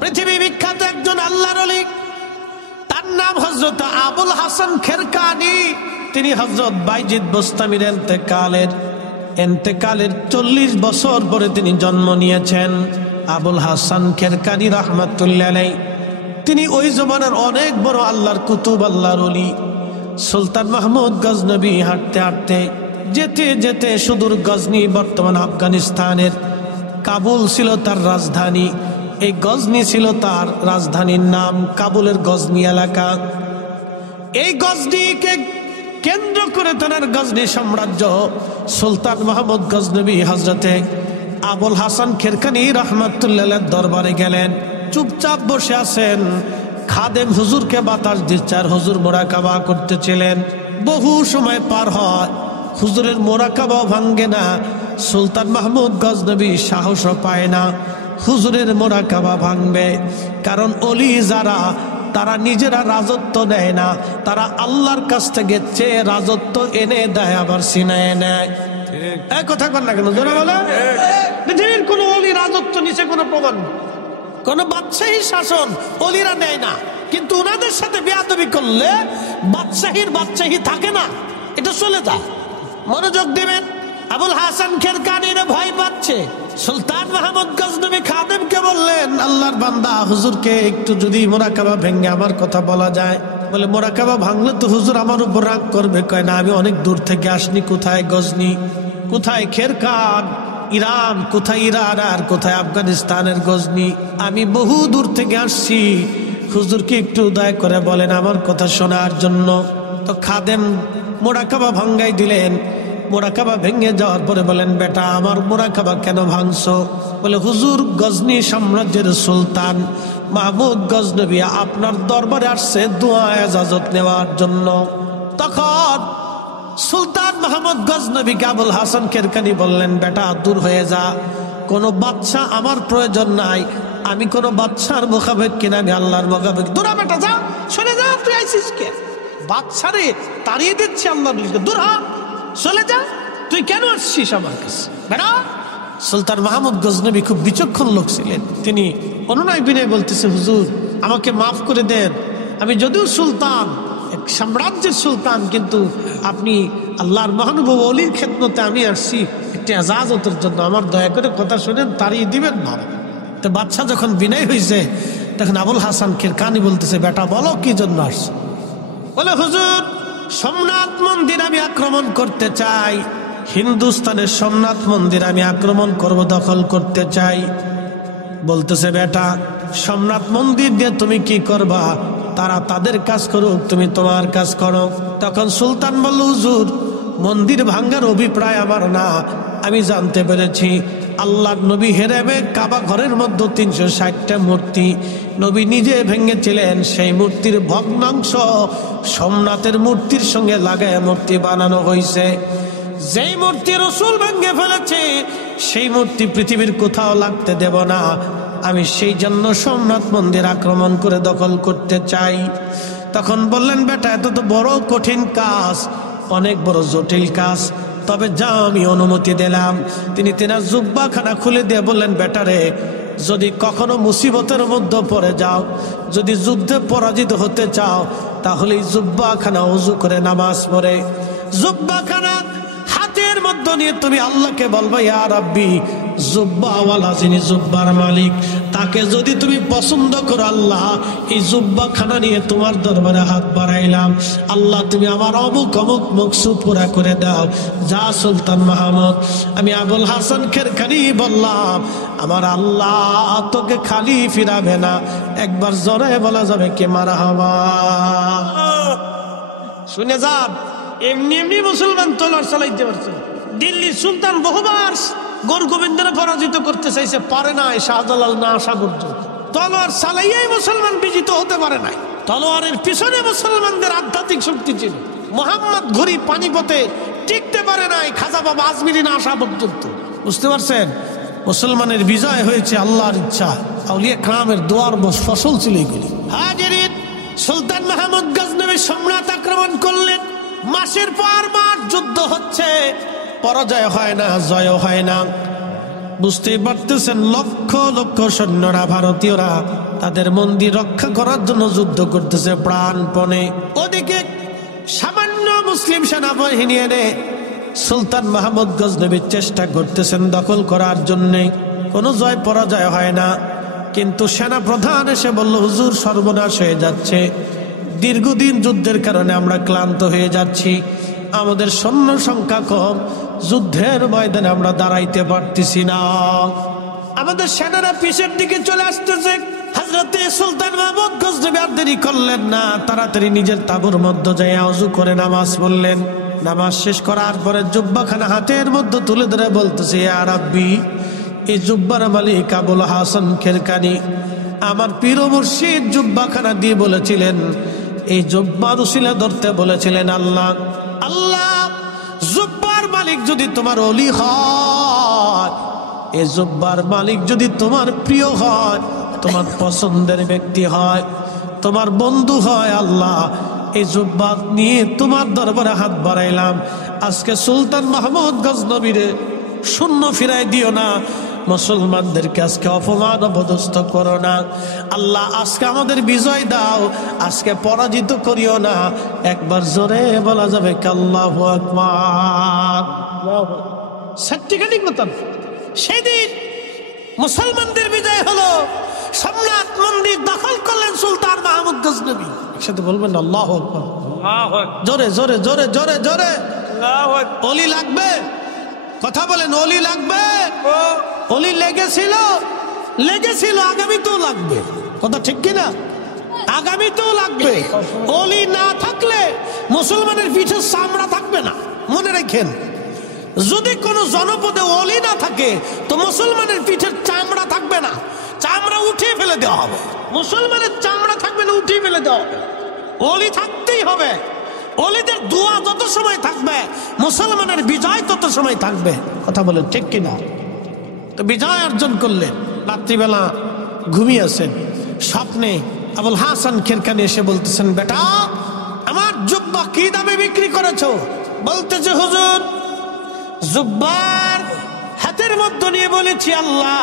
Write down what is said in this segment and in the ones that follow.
পৃথিবী বিখ্যাত একজন আল্লাহর ওলি, তার নাম হযরত আবুল হাসান খেরকানি। তিনি হযরত বাইজিদ বোস্তামির এন্তেকালের 40 বছর পরে তিনি জন্ম নিয়েছেন। আবুল হাসান খেরকানি রাহমাতুল্লাহ আলাইহি, তিনি ওই জমানার অনেক বড় আল্লাহর কুতুব, আল্লাহর ওলি। সুলতান মাহমুদ গজনবী হাঁটতে হাঁটতে যেতে যেতে সুদূর গজনি, বর্তমান আফগানিস্তানের কাবুল ছিল তার রাজধানী। এই গজনি ছিল তার রাজধানীর নাম, কাবুলের গজনি এলাকা। এই গজনিকে কেন্দ্র করে তার গজনি সাম্রাজ্য। সুলতান মাহমুদ গজনবী হযরতে আবুল হাসান খেরকানি রাহমাতুল্লাহ আলাইহির দরবারে গেলেন। চুপচাপ বসে আছেন, খাদেম হুজুরকে বাতাস দিচ্ছে আর হুজুর মোরাকাবা করতেছিলেন। বহু সময় পার হয়, হুজুরের মোরাকাবাও ভাঙ্গে না। সুলতান মাহমুদ গজনবী সাহসও পায় না হুজুরের মোরাকাবা ভাঙবে। কারণ ওলি যারা, তারা নিজেরা রাজত্ব নেয় না, তারা আল্লাহর কাছ থেকে চেয়ে রাজত্ব এনে দেয়, আবার ছিনায় নেয়। এই কথা কন না কেন, জোরে বলে। পৃথিবীর কোন ওলি রাজত্ব নিচে কোনো প্রমাণ নেই, কোন বাদশাহী শাসন ওলিরা নেয় না। কিন্তু ওনাদের সাথে বেয়াদবি করলে বাদশাহী থাকে না, এটা চলে যায়। মনোযোগ দিবেন। আবুল হাসান খেরকানি ভয় পাচ্ছে। সুলতান মাহমুদ গজনবী খাদেমকে বললেন, আল্লাহর বান্দা হুজুরকে একটু যদি মোরাকাবা ভেঙে আমার কথা বলা যায়। বলে, মোরাকাবা ভাঙলে তো হুজুর আমার উপর রাগ করবে। কয় না, আমি অনেক দূর থেকে আসনি। কোথায় গজনি, কোথায় খেরকান, ইরান, কোথায় ইরান আর কোথায় আফগানিস্তানের গজনি। আমি বহু দূর থেকে আসছি, হুজুরকে একটু দয়া করে বলেন আমার কথা শোনার জন্য। তো খাদেম মোরাকাবা ভাঙ্গাই দিলেন। মোরাকাবা ভেঙে যাওয়ার পরে বলেন, বেটা আমার মোরাকাবা কেন ভাঙছো? বলে, হুজুর গজনি সাম্রাজ্যের সুলতান মাহমুদ গজনবী আপনার দরবারে আসছে দোয়া ইজাজত নেওয়ার জন্য। তখন সুলতান মাহমুদ গজনবীকে আবুল হাসান খেরকানি বললেন, বেটা দূর হয়ে যা, কোনো বাদশা আমার প্রয়োজন নাই। আমি কোনো বাদশার মোকাবেক কিনা, আমি আল্লাহর মোকাবেক। দূরা বেটা, যা, সরে যা। তুই আইসিস কে? বাদশারে তাড়িয়ে দিচ্ছে আল্লাহ, দূর হ, চলে যা। তুই কেন আসছিস আমার কাছে, বেটা? সুলতান মাহমুদ গজনবী খুব বিচক্ষণ লোক ছিলেন। তিনি অনুনয় বিনয় বলতেছে, হুজুর আমাকে মাফ করে দেন। আমি যদিও সুলতান, এক সাম্রাজ্যের সুলতান, কিন্তু আপনি আল্লাহর মহানুভব ওলির খেদমতে আমি আসছি একটি এজাজতের জন্য। আমার দয়া করে কথা শুনেন, তাড়িয়ে দিবেন না। তো বাদশা যখন বিনয় হয়েছে, তখন আবুল হাসান খেরকানি বলতেছে, বেটা বলো কি জন্য আসছো? বলে, হুজুর সোমনাথ মন্দির আমি আক্রমণ করতে চাই। হিন্দুস্তানের সোমনাথ মন্দির আমি আক্রমণ করব, দখল করতে চাই। বলতেছে, বেটা সোমনাথ মন্দির দিয়ে তুমি কি করবা? তারা তাদের কাজ করুক, তুমি তোমার কাজ করো। তখন সুলতান বলল, হুজুর মন্দির ভাঙ্গার অভিপ্রায় আমার না। আমি জানতে পেরেছি আল্লাহর নবী হেরেমে কাবা ঘরের মধ্যে 360টা মূর্তি নবী নিজে ভেঙেছিলেন। সেই মূর্তির ভগ্নাংশ সোমনাথের মূর্তির সঙ্গে লাগায় মূর্তি বানানো হয়েছে। যেই মূর্তি রাসূল ভেঙে ফেলেছে, সেই মূর্তি পৃথিবীর কোথাও লাগতে দেব না। আমি সেই জন্য সোমনাথ মন্দির আক্রমণ করে দখল করতে চাই। তখন বললেন, বেটা এত তো বড় কঠিন কাজ, অনেক বড় জটিল কাজ, তবে যাও আমি অনুমতি দিলাম। তিনি তেনার জুব্বাখানা খুলে দিয়ে বললেন, বেটারে যদি কখনো মুসিবতের মধ্যে পড়ে যাও, যদি যুদ্ধে পরাজিত হতে চাও, তাহলে জুব্বাখানা ওযু করে নামাজ পড়ে জুব্বাখানা হাতের মধ্যে নিয়ে তুমি আল্লাহকে বলবা, ইয়া রাব্বি, জুব্বাওয়ালা যিনি জুব্বার মালিক, তাকে যদি তুমি পছন্দ করো, আল্লাহ এই জুব্বাখানা নিয়ে তোমার দরবারে হাত বাড়াইলাম, আল্লাহ তুমি আমার অমুক অমুক মকসুদ পুরা করে দাও। যা সুলতান মাহমুদ, আমি আবুল হাসান খেরকানি বললাম, আমার আল্লাহ তোকে খালি ফিরাবে না। একবার জোরে বলা যাবে কে মারহাবা? শুনে যান, এমনি এমনি মুসলমান তলোয়ার চালাইতে পারছে। দিল্লির সুলতান বহুবার গোর গোবিন্দরে পরাজিত করতে চাইছে, পারে নাই, শাহজালাল না আসা পর্যন্ত। তলোয়ার চালাইয়াই মুসলমান বিজিত হতে পারে নাই। তলোয়ারের পিছনে মুসলমানদের আধ্যাত্মিক শক্তি ছিল। মোহাম্মদ ঘুরি পানিপথে টিকতে পারে নাই, খাজা বাবা আজমিরি না আসা পর্যন্ত। বুঝতে পারছেন? মুসলমানের বিজয় হয়েছে আল্লাহর ইচ্ছা, আউলিয়া কারামের দোয়ার ফসল ছিল এগুলি। হাজিরিন, সুলতান মাহমুদ গজনবী সম্রাট আক্রমণ করলেন। মাসের পর মাস যুদ্ধ হচ্ছে, পরাজয় হয় না, জয় হয় না। বুঝতেই পারতেছেন, লক্ষ লক্ষ সৈন্যরা, ভারতীয়রা তাদের মন্দির রক্ষা করার জন্য যুদ্ধ করতেছে প্রাণপণে। ওদিকে সামান্য মুসলিম সেনাবাহিনী এনে সুলতান মাহমুদ গজনবী চেষ্টা করতেছেন দখল করার জন্য। কোনো জয় পরাজয় হয় না। কিন্তু সেনা প্রধান এসে বলল, হুজুর সর্বনাশ হয়ে যাচ্ছে, দীর্ঘদিন যুদ্ধের কারণে আমরা ক্লান্ত হয়ে যাচ্ছি, আমাদের সৈন্য সংখ্যা কম, যুদ্ধের ময়দানে আমরা দাঁড়াইতে পারতেছি না, আমাদের সেনারা পিছের দিকে চলে আসতেছে। হযরতে সুলতান মাহমুদ গজনবী আর দেরি করলেন না, তাড়াতাড়ি নিজের তাঁবুর মধ্যে যাই ওযু করে নামাজ পড়লেন। নামাজ শেষ করার পরে জুব্বাখানা হাতের মধ্যে তুলে ধরে বলতেছে, ইয়া রাব্বি, এই জুব্বার মালিক আবুল হাসান খেরকানি আমার পীর মুর্শিদ জুব্বাখানা দিয়ে বলেছিলেন, এই জুব্বার উসিলা ধরতে বলেছিলেন, আল্লাহ আল্লাহ, জুব্বার মালিক যদি তোমার ওলি হয়, এই জুব্বার মালিক যদি তোমার প্রিয় হয়, তোমার পছন্দের ব্যক্তি হয়, তোমার বন্ধু হয়, আল্লাহ এই জুব্বা নিয়ে তোমার দরবারে হাত বাড়াইলাম, আজকে সুলতান মাহমুদ গজনবীরে শূন্য ফিরাই দিও না, মুসলমানদেরকে আজকে অপমান অপদস্থ করো না, আল্লাহ আজকে আমাদের বিজয় দাও, আজকে পরাজিত করিও না। একবার জোরে বলা যাবে আল্লাহু আকবার। সত্যিকারই কথা, সেদিন মুসলমানদের বিজয় হলো, সম্রাট মন্দির দখল করলেন সুলতান মাহমুদ গজনবী। একসাথে বলবেন আল্লাহু আকবার, জোরে জোরে জোরে জোরে জোরে। ওলি লাগবে, কথা বলেন, ওলি লাগবে। ওলি লেগেছিল, লেগেছিল, আগামীতেও লাগবে, কথা ঠিক কিনা? আগামীতেও লাগবে। ওলি না থাকলে মুসলমানের পিঠে চামড়া থাকবে না, মনে রাখেন। যদি কোনো জনপদে ওলি না থাকে তো মুসলমানের পিঠের চামড়া থাকবে না, চামড়া উঠিয়ে ফেলে দেওয়া হবে। মুসলমানের চামড়া থাকবে না, উঠিয়ে ফেলে দেওয়া হবে। ওলি থাকতেই হবে। ওলিদের দোয়া যত সময় থাকবে, মুসলমানের বিজয় তত সময় থাকবে, কথা বলেন ঠিক কিনা? তো বিজয় অর্জন করলেন। রাত্রিবেলা ঘুমিয়েছেন, স্বপ্নে আবুল হাসান খেরকানি এসে বলতেছেন, বেটা আমার জুব্বা কি দামে বিক্রি করেছো? বলতেছে, হুজুর জুব্বার হাতের মধ্যে নিয়ে বলেছি, আল্লাহ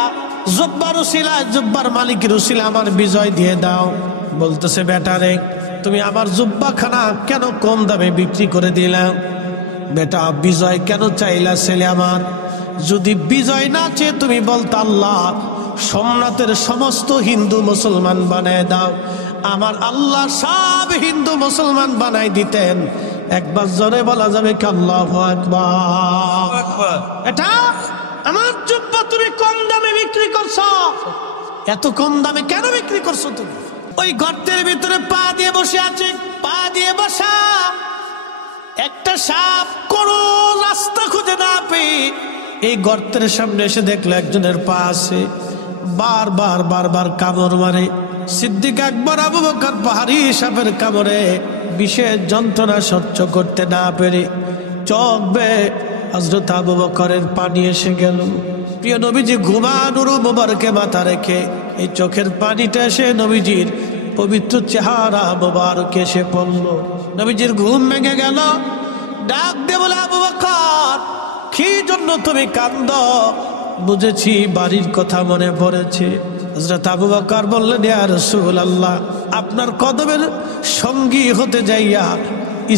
জুব্বার উসিলা, জুব্বার মালিকের উসিলা আমার বিজয় দিয়ে দাও। বলতেছে, বেটা রে, তুমি আমার জুব্বাখানা কেন কম দামে বিক্রি করে দিলা? বেটা বিজয় কেন চাইলা ছেলে আমার? যদি বিজয় না চেয়ে তুমি বলতো, আল্লাহ সোমনাথের সমস্ত হিন্দু মুসলমান বানায় দাও, আমার আল্লাহ সব হিন্দু মুসলমান বানাই দিতেন। একবার জোরে বলা যাবে কি আল্লাহু আকবার। এটা আমার জুব্বা তুমি কম দামে বিক্রি করছো। এত কম দামে কেন বিক্রি করছো তুমি? ওই গর্তের ভিতরে পা দিয়ে বসে আছে, পা দিয়ে বসা একটা সাপ কোনো রাস্তা খুঁজে না পেয়ে এই গর্তের সামনে এসে দেখলো একজনের পা আছে, বারবার বারবার কামড় মারে। সিদ্দিক আকবর আবু বকর পাহাড়ি সাপের কামড়ে বিশেষ যন্ত্রণা সহ্য করতে না পেরে চোখ বেয়ে হযরত আবু বকরের পানি এসে গেল। প্রিয় নবীজি ঘুমানোর মোবারকে মাথা রেখে এই চোখের পানিটা এসে নবীজির পবিত্র চেহারা মোবারকে এসে পড়ল। নবীজির ঘুম ভেঙে গেল। ডাক দিয়ে বলে, আবু বকর কি জন্য তুমি কাঁদো? বুঝেছি বাড়ির কথা মনে পড়েছে। হযরত আবু বকর বললেন, ইয়া রাসূলুল্লাহ, আপনার কদমের সঙ্গী হতে যাইয়া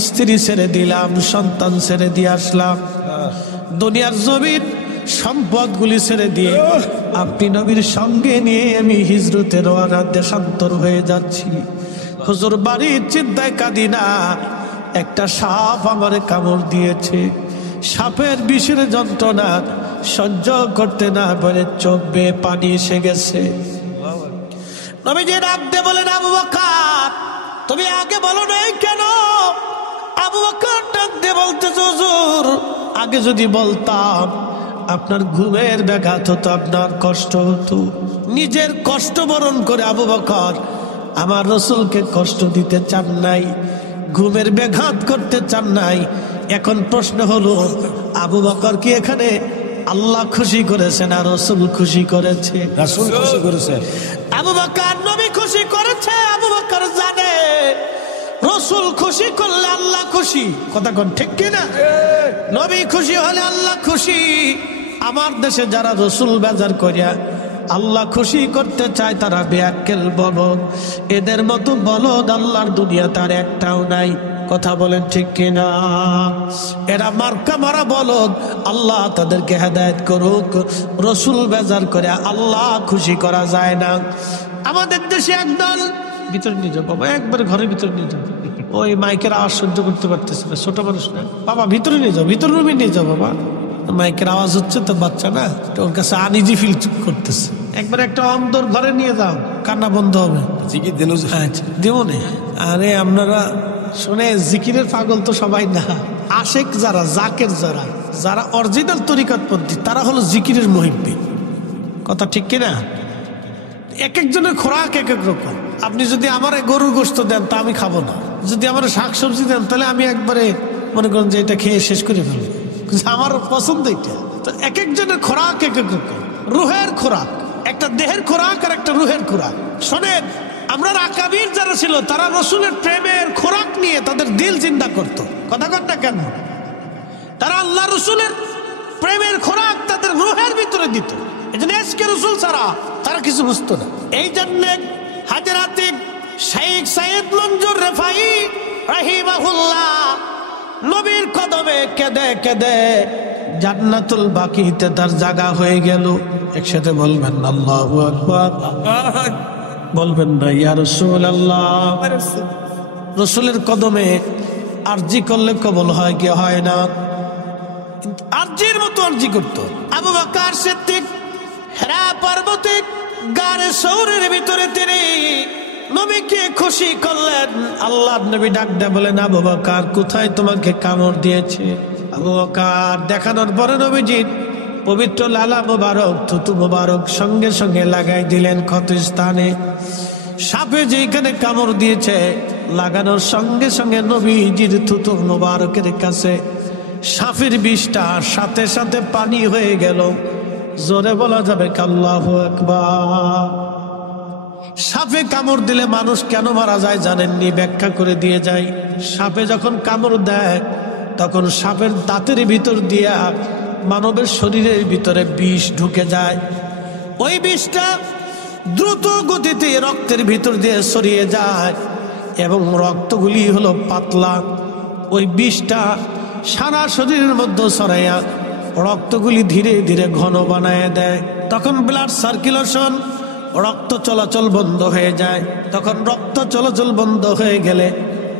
স্ত্রী ছেড়ে দিলাম, সন্তান ছেড়ে দিয়ে আসলাম, দুনিয়ার জমিন সম্পদগুলি ছেড়ে দিয়ে আপনি নবীর সঙ্গে নিয়ে আমি হিজরতের রওনা দেশান্তর হয়ে যাচ্ছি। হুজুর বাড়ির চিন্তায় কাঁদি না, একটা সাপ আমারে কামড় দিয়েছে, সাপের বিষের যন্ত্রণা সহ্য করতে না পারে চোখ বেয়ে পানি এসে গেছে। নবীজি ডাক দিয়ে বলেন, আবু বকর তুমি আগে বলো নাই কেন? আবু বকর ডাক দিয়ে বলতেছে, হুজুর আগে যদি বলতাম আপনার ঘুমের ব্যাঘাত হতো, আপনার কষ্ট হতো। নিজের কষ্ট বরণ করে আবু বকর আমার রাসূলকে কষ্ট দিতে চান নাই, ঘুমের ব্যাঘাত করতে চান নাই। এখন প্রশ্ন হলো, আবু বকর কি এখানে আল্লাহ খুশি করেছে না রাসূল খুশি করেছে? রাসূল খুশি করেছে। আবু বকর নবী খুশি করেছে। আবু বকর জানে রাসূল খুশি করলে আল্লাহ খুশি, কথা কোন ঠিক কিনা? নবী খুশি হলে আল্লাহ খুশি। আমার দেশে যারা রসুল বাজার করিয়া আল্লাহ খুশি করতে চায় তারা বেয়াক্কেল বলদ। এদের মতো বলদ আল্লাহর দুনিয়া তার একটাও নাই। কথা বলেন ঠিক কিনা? এরা মার্কা মারা বলদ। আল্লাহ তাদেরকে হেদায়েত করুক। রসুল বাজার করে আল্লাহ খুশি করা যায় না। আমাদের দেশে একদল ভিতরে নিয়ে যাও বাবা, একবারে ঘরের ভিতরে নিয়ে যাও। ওই মাইকের আওয়াজ সহ্য করতে পারতেছে না, ছোট মানুষ না বাবা, ভিতরে নিয়ে যাও, ভিতর রুমে নিয়ে যাও বাবা। মাইকের আওয়াজ হচ্ছে তো বাচ্চা না, ওর কাছে আনইজি ফিল করতেছে। একবার একটা অন্তর ঘরে নিয়ে যাও, কান্না বন্ধ হবে। দিব না। আরে আপনারা শুনে জিকিরের পাগল তো সবাই না, আশেক যারা, জাকের যারা, যারা অরিজিনাল তরিকতপন্থী তারা হলো জিকিরের মুহিব্বি। কথা ঠিক কিনা? এক একজনের খোরাক এক এক রকম। আপনি যদি আমার গরুর গোশত দেন তা আমি খাবো না, যদি আমার শাকসবজি দেন তাহলে আমি একবারে মনে করেন যে এটা খেয়ে শেষ করে ফেলবো, আমার পছন্দ এটা। তো এক একজনের খোরাক এক এক রকম। রুহের খোরাক একটা, দেহের খোরাক আর একটা রুহের খোরাক। শোনেন, আমরা আকাবির যারা ছিল তারা রসুলের প্রেমের খোরাক নিয়ে তাদের দিল চিন্তা করতো। কথা কন না কেন? তারা আল্লাহ রসুলের প্রেমের খোরাক তাদের রুহের ভিতরে দিত। এই জন্য এসকে রসুল ছাড়া তারা কিছু বুঝতো না। এই জন্য হাজরাতে শেখ সাইয়েদ মঞ্জুর রেফাই রাহিমাহুল্লাহ নবীর কদমে কেঁদে কেঁদে জান্নাতুল বাকিতে তার জায়গা হয়ে গেল। একসাথে বলবেন আল্লাহু আকবার, বলবেন না ইয়া রাসূলুল্লাহ। রসুলের কদমে আরজি করলে কবুল হয় কি হয় না? আরজির মতো আরজি করতো আবু বকর সিদ্দিক। হেরা পর্বতে গারে সৌরের ভিতরে তিনি নবীকে খুশি করলেন। আল্লাহর নবী ডাক দেয়া বলেন, আবু বকর কোথায় তোমাকে কামড় দিয়েছে? আবু বকর দেখানোর পরে নবীজি পবিত্র লালা মুবারক, থুতু মুবারক সঙ্গে সঙ্গে লাগাই দিলেন ক্ষত স্থানে। সাপে যেখানে কামড় দিয়েছে লাগানোর সঙ্গে সঙ্গে নবীজির থুতু মুবারকের কাছে সাপের বিষটা সাথে সাথে পানি হয়ে গেল। জোরে বলা যাবে আল্লাহু আকবার। সাপে কামড় দিলে মানুষ কেন মারা যায় জানেননি? ব্যাখ্যা করে দিয়ে যায়। সাপে যখন কামড় দেয় তখন সাপের দাঁতের ভিতর দিয়া মানবের শরীরের ভিতরে বিষ ঢুকে যায়। ওই বিষটা দ্রুত গতিতে রক্তের ভিতর দিয়ে ছড়িয়ে যায় এবং রক্তগুলি হলো পাতলা। ওই বিষটা সারা শরীরের মধ্যে ছড়াইয়া রক্তগুলি ধীরে ধীরে ঘন বানায় দেয়। তখন ব্লাড সার্কুলেশন, রক্ত চলাচল বন্ধ হয়ে যায়। তখন রক্ত চলাচল বন্ধ হয়ে গেলে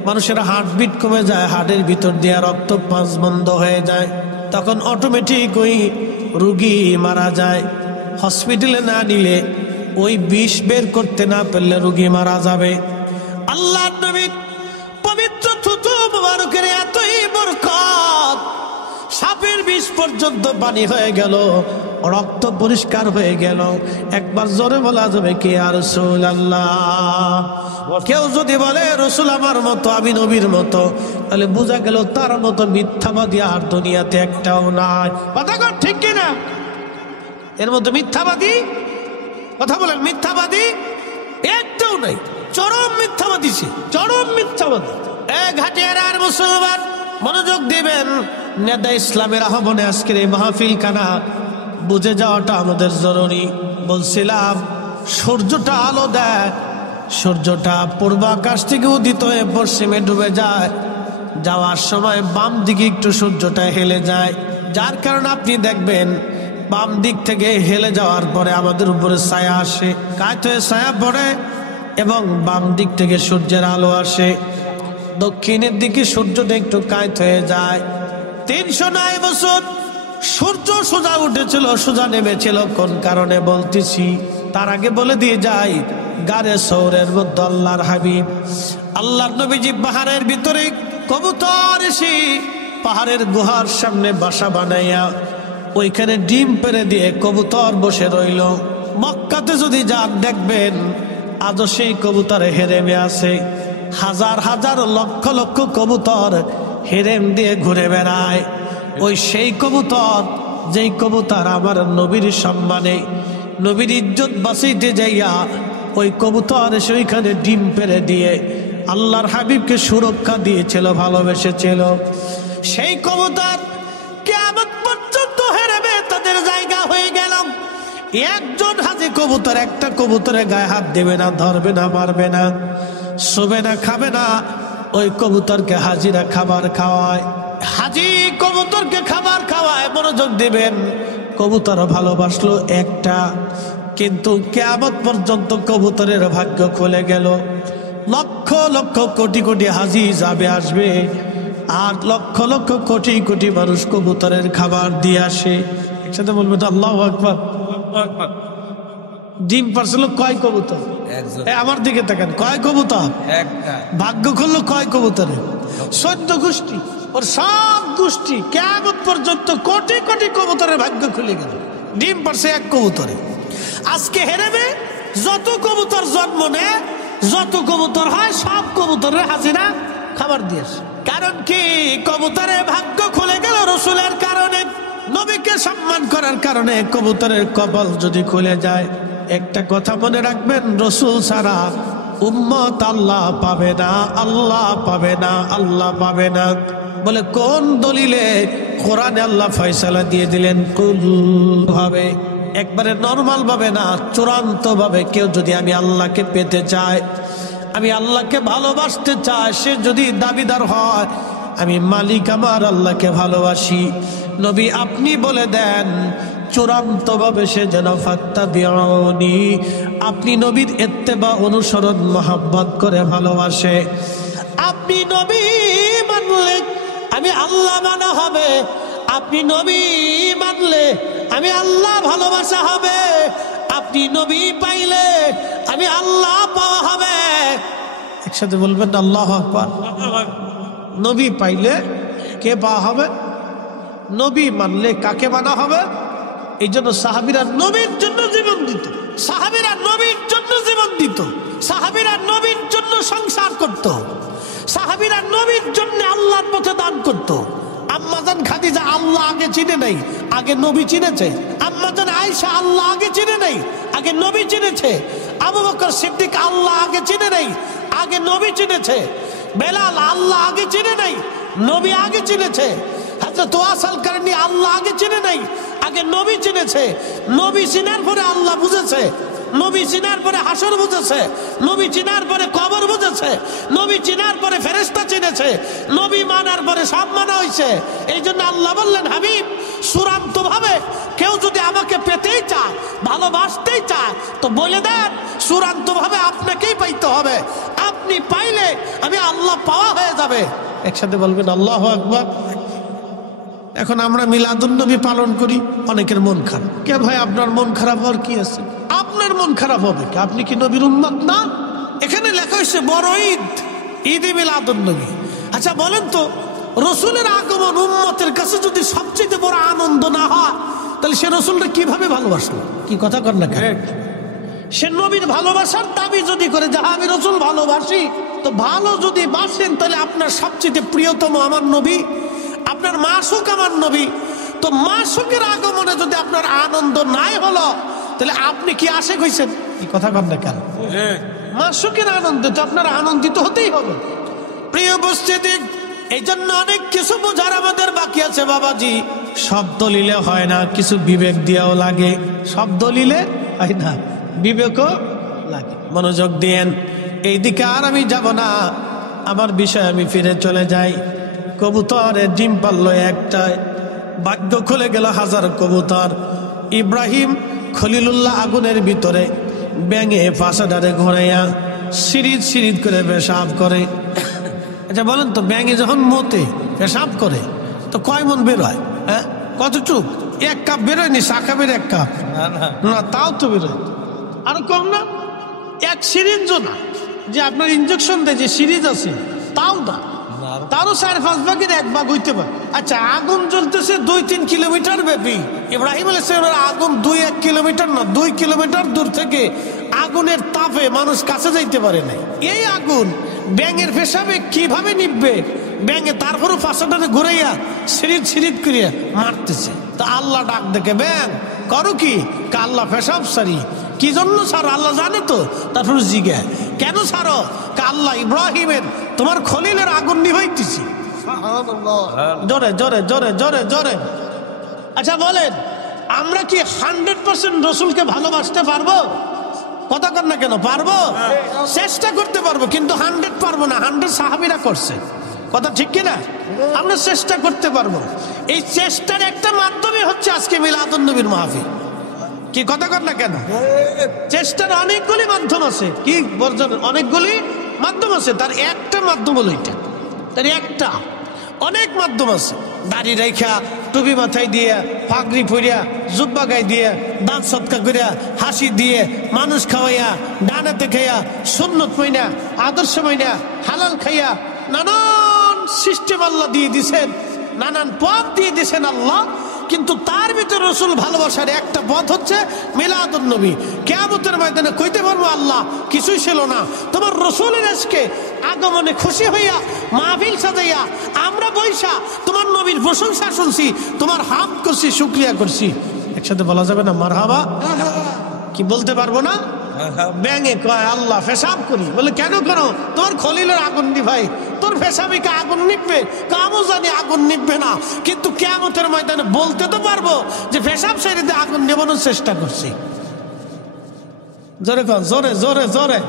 মানুষের হার্টবিট কমে যায়, হার্টের ভিতর দিয়ে রক্ত পাস বন্ধ হয়ে যায়। তখন অটোমেটিক ওই রুগী মারা যায়। হসপিটালে না নিলে, ওই বিষ বের করতে না পারলে রুগী মারা যাবে। আল্লাহর নবী পবিত্র থুতু মুবারকের এতই বরকত, সাপের বিষ পর্যন্ত পানি হয়ে গেল, রক্ত পরিষ্কার হয়ে গেল। একবার জোরে বলা যাবে কি ইয়া রাসূলুল্লাহ? কেউ যদি বলে রসুল আমার মতো, আমি নবীর মতো, তাহলে বোঝা গেল তার মতো মিথ্যাবাদী আর দুনিয়াতে একটাও নাই। কথা কর ঠিক কিনা? এর মতো মিথ্যাবাদী, কথা বলেন, মিথ্যাবাদী একটাও নাই। চরম মিথ্যাবাদী সে, চরম মিথ্যাবাদী। ঘাটিয়ার আর মুসলমান মনোযোগ দিবেন। নেতা ইসলামের আহ্বানে আজকের এই মাহফিল খানা বুঝে যাওয়াটা আমাদের জরুরি। বলছিলাম সূর্যটা আলো দেয়, সূর্যটা পূর্ব আকাশ থেকে উদিত হয়ে পশ্চিমে ডুবে যায়, যাওয়ার সময় বাম দিকে একটু সূর্যটা হেলে যায়, যার কারণে আপনি দেখবেন বাম দিক থেকে হেলে যাওয়ার পরে আমাদের উপরে ছায়া আসে, কাত হয়ে ছায়া পড়ে এবং বাম দিক থেকে সূর্যের আলো আসে। দক্ষিণের দিকে সূর্যটা একটু কাত হয়ে যায়। 309 বছর সূর্য সোজা উঠেছিল, সোজা নেমেছিল। কোন কারণে বলতেছি তার আগে বলে দিয়ে যাই, গারে সৌরের মধ্যে আল্লাহর হাবিব আল্লাহর নবীজি পাহাড়ের ভিতরে কবুতর এসে পাহাড়ের গুহার সামনে বাসা বানাইয়া ওইখানে ডিম পেড়ে দিয়ে কবুতর বসে রইল। মক্কাতে যদি যান দেখবেন আজও সেই কবুতর হেরেমে আছে। হাজার হাজার লক্ষ লক্ষ কবুতর হেরেম দিয়ে ঘুরে বেড়ায়। ওই সেই কবুতর, যেই কবুতর আমার নবীর সম্মানে, নবীর ইজ্জত বাঁচাইতে যাইয়া ওই কবুতর এসে ওইখানে ডিম পেড়ে দিয়ে আল্লাহর হাবিবকে সুরক্ষা দিয়েছিল, ভালোবেসেছিল। সেই কবুতর কিয়ামত পর্যন্ত হেরেমে তাদের জায়গা হয়ে গেল। একজন হাজি কবুতর একটা কবুতরের গায়ে হাত দেবে না, ধরবে না, মারবে না, শোবে না, খাবে না। ওই কবুতরকে হাজিরা খাবার খাওয়ায়, হাজি কবুতরকে খাবার খাওয়ায়। মনোযোগ দিবেন, কবুতর ভালোবাসলো একটা, কিন্তু কিয়ামত পর্যন্ত কবুতরের ভাগ্য খুলে গেল। লক্ষ লক্ষ কোটি কোটি হাজি যাবে আসবে, আর লক্ষ লক্ষ কোটি কোটি মানুষ কবুতরের খাবার দিয়ে আসে। একসাথে বলবে তো আল্লাহু আকবার। ডিম পারছিল কয় কবুতর? আমার দিকে তাকান, কয় কবুতর? ভাগ্য খুললো কয় কবুতরে? 14 গোষ্ঠী। ওর সব গোষ্ঠী কিয়ামত পর্যন্ত কোটি কোটি কবুতরের ভাগ্য খুলে গেল, ডিম পারছে এক কবুতরে। আজকে হেরেবে যত কবুতর জন্ম নেয়, যত কবুতর হয়, সব কবুতরের হাজিরা খাবার দিয়েছে। কারণ কি? কবুতরের ভাগ্য খুলে গেল রসুলের কারণে, নবীকে সম্মান করার কারণে। কবুতরের কপাল যদি খুলে যায়, একটা কথা মনে রাখবেন, রসুল ছাড়া উম্মত আল্লাহ পাবে না, আল্লাহ পাবে না, আল্লাহ পাবে না। বলে কোন দলিলে? কোরআনে আল্লাহ ফয়সালা দিয়ে দিলেন, কুল ভাবে, একবারে নরমাল ভাবে না, চূড়ান্ত ভাবে। কেউ যদি আমি আল্লাহকে পেতে চায়, আমি আল্লাহকে ভালোবাসতে চাই, সে যদি দাবিদার হয় আমি মালিক আমার আল্লাহকে ভালোবাসি, নবী আপনি বলে দেন চূড়ান্ত ভাবে সে যেন ফাত্তাবিউনি, আপনি নবীর ইত্তেবা অনুসরণ মহব্বত করে ভালোবাসে। আপনি নবী মানলে আমি আল্লাহ মানা হবে, আপনি নবী মানলে আমি আল্লাহ ভালোবাসা হবে, আপনি নবী পাইলে আমি আল্লাহ পাওয়া হবে। একসাথে বলবেন আল্লাহু আকবার। নবী পাইলে কে পাওয়া হবে? নবী মানলে কাকে মানা হবে? এই জন্য সাহাবীরা নবীর জন্য জীবন দিত, সাহাবীরা নবীর জন্য জীবন দিত, সাহাবীরা নবীর জন্য সংসার করত, সাহাবীরা নবীর জন্য আল্লাহর পথে দান করত। আম্মাজান খাদিজা আল্লাহ আগে চিনে নাই, আগে নবী চিনেছে। আম্মাজান আয়েশা আল্লাহ আগে চিনে নাই, আগে নবী চিনেছে। আবু বকর সিদ্দিক আল্লাহ আগে চিনে নাই, আগে নবী চিনেছে। বেলাল আল্লাহ আগে চিনে নাই, নবী আগে চিনেছে। হযরত ওয়াসাল কারনী আল্লাহ আগে চিনে নাই, আগে নবী চিনেছে। নবী চিনার পরে আল্লাহ বুঝেছে, নবী চিনার পরে হাসর বুঝেছে, নবী চিনার পরে কবর বুঝেছে, নবী চিনার পরে ফেরেশতা চিনেছে, নবী মানার পরে সব মানা হয়েছে। এই জন্য আল্লাহ বললেন, হাবিব চূড়ান্ত ভাবে কেউ যদি আমাকে পেতেই চায়, ভালোবাসতেই চায়, তো বলে দেন চূড়ান্ত ভাবে আপনাকেই পাইতে হবে। আপনি পাইলে আমি আল্লাহ পাওয়া হয়ে যাবে। একসাথে বলবেন আল্লাহু আকবার। এখন আমরা মিলাদুন্নবী পালন করি, অনেকের মন খারাপ। কে ভাই আপনার মন খারাপ হওয়ার কি আছে? আপনার মন খারাপ হবে কি? আপনি কি নবীর উম্মত না? এখানে লেখা হয়েছে বড় ঈদ, ঈদে মিলাদুন্নবী। আচ্ছা বলেন তো, রসুলের আগমন উম্মতের কাছে যদি সবচেয়ে বড় আনন্দ না হয়, তাহলে সে রসুলটা কিভাবে ভালোবাসলো? কি কথা কর না কেন? সে নবীর ভালোবাসার দাবি যদি করে যে আমি রসুল ভালোবাসি, তো ভালো যদি বাসেন তাহলে আপনার সবচেয়ে প্রিয়তম আমার নবী, আপনার মাসুক আমার নবী। তো মাসুকের আগমনে যদি আপনার আনন্দ নাই হলো, তাহলে আপনি কি আশিক হইছেন? কি কথা কর না কেন? মাসুকের আনন্দে তো আপনার আনন্দিত হতেই হবে। প্রিয় উপস্থিতি, এই জন্য অনেক কিছু বোঝার আমাদের বাকি আছে বাবাজি। সব দলিলে হয় না, কিছু বিবেক দিয়েও লাগে। সব দলিলে হয় না, বিবেকও লাগে। মনোযোগ দিয়েন, এইদিকে আর আমি যাব না, আমার বিষয় আমি ফিরে চলে যাই। কবুতরের ডিম পারলো একটাই, ভাগ্য খুলে গেল হাজার কবুতর। ইব্রাহিম খলিলুল্লাহ আগুনের ভিতরে ব্যাঙে ফাঁসাডারে ঘোরাইয়া সিরিজ সিরিজ করে পেশাব করে। আচ্ছা বলেন তো, ব্যাঙে যখন মতে পেশাব করে তো কয় মন বের হয়? হ্যাঁ, কতটুক? 1 কাপ বেরোয়নি, সাকাবের 1 কাপ না, তাও তো বেরোয়। আরো কম না, 1 সিরিঞ্জও না, যে আপনার ইনজেকশন দেয় যে সিরিজ আছে তাও না, তারও 4-5 ভাগের 1 ভাগ হইতে পারে। আচ্ছা, আগুন জ্বলতেছে 2-3 কিলোমিটার ব্যাপী। ইব্রাহিম আলাইহিস সালামের আগুন 2-1 কিলোমিটার না, 2 কিলোমিটার দূর থেকে আগুনের তাপে মানুষ কাছে যাইতে পারে না। এই আগুন ব্যাঙের পেশাবে কিভাবে নিববে? ব্যাঙে তারপরও ফাঁসাটারে ঘুরাইয়া সিরিজ সিরিজ করিয়া মারতেছে। তা আল্লাহ ডাক দেখে, ব্যাং করো কি? আল্লাহ পেশাব সারি। কি জন্য ছাড়ো আল্লাহ জানে তো। তারপর জিজ্ঞাসা, কেন ছাড়ো? আল্লাহ ইব্রাহিমের তোমার খলিলের আগুন নিভাইতেছি। জোরে জোরে জোরে জোরে জোরে। আচ্ছা বলেন, আমরা কি 100% রসুলকে ভালোবাসতে পারবো? কথা কর না কেন, পারবো? চেষ্টা করতে পারবো, কিন্তু 100 পারবো না। 100 সাহাবীরা করছে, কথা ঠিক কিনা? আমরা চেষ্টা করতে পারবো। এই চেষ্টার একটা মাধ্যমে হচ্ছে আজকে মিলাদুন নবীর মাহফিল। কি কথা কর না কেন? চেষ্টার অনেকগুলি মাধ্যম আছে, কি বর্জন, অনেকগুলি মাধ্যম আছে, তার একটা মাধ্যম হলো এটা। তার একটা, অনেক মাধ্যম আছে। দাড়ি রেখা, টুপি মাথায় দিয়ে, পাগড়ি পরিয়া, জুব্বা গায়ে দিয়ে, দান সৎকা করিয়া, হাসি দিয়ে, মানুষ খাওয়াইয়া, ডানাতে খাইয়া, সুন্নত মাইনা, আদর্শ মাইনা, হালাল খাইয়া, নানান সিস্টেম আল্লাহ দিয়ে দিছেন, নানান পথ দিয়ে দিছেন আল্লাহ। কিন্তু তার ভিতরে রসুল ভালোবাসার একটা পথ হচ্ছে মিলাদুন নবী। কিয়ামতের ময়দানে কইতে পারবো আল্লাহ কিছুই ছিল না, তোমার রসুলের আজকে আগমনে খুশি হইয়া মাহফিল সাজাইয়া আমরা বৈশা তোমার নবীর প্রশংসা শুনছি, তোমার হামদ করছি, শুকরিয়া করছি। একসাথে বলা যাবে না মারহাবা? কি বলতে পারবো না? ব্যাঙে কয় আল্লাহ পেশাব করি, বলে কেন করো? তোর খলিলের আগুন নিভাই, তোর পেশাবিকে আগুন নিভবে, কামও জানি আগুন নিভবে না, কিন্তু কিয়ামতের ময়দানে বলতে তো পারবো যে পেশাব শরীরে আগুন নেবানোর চেষ্টা করছি। জোরে কর, জোরে জোরে জোরে।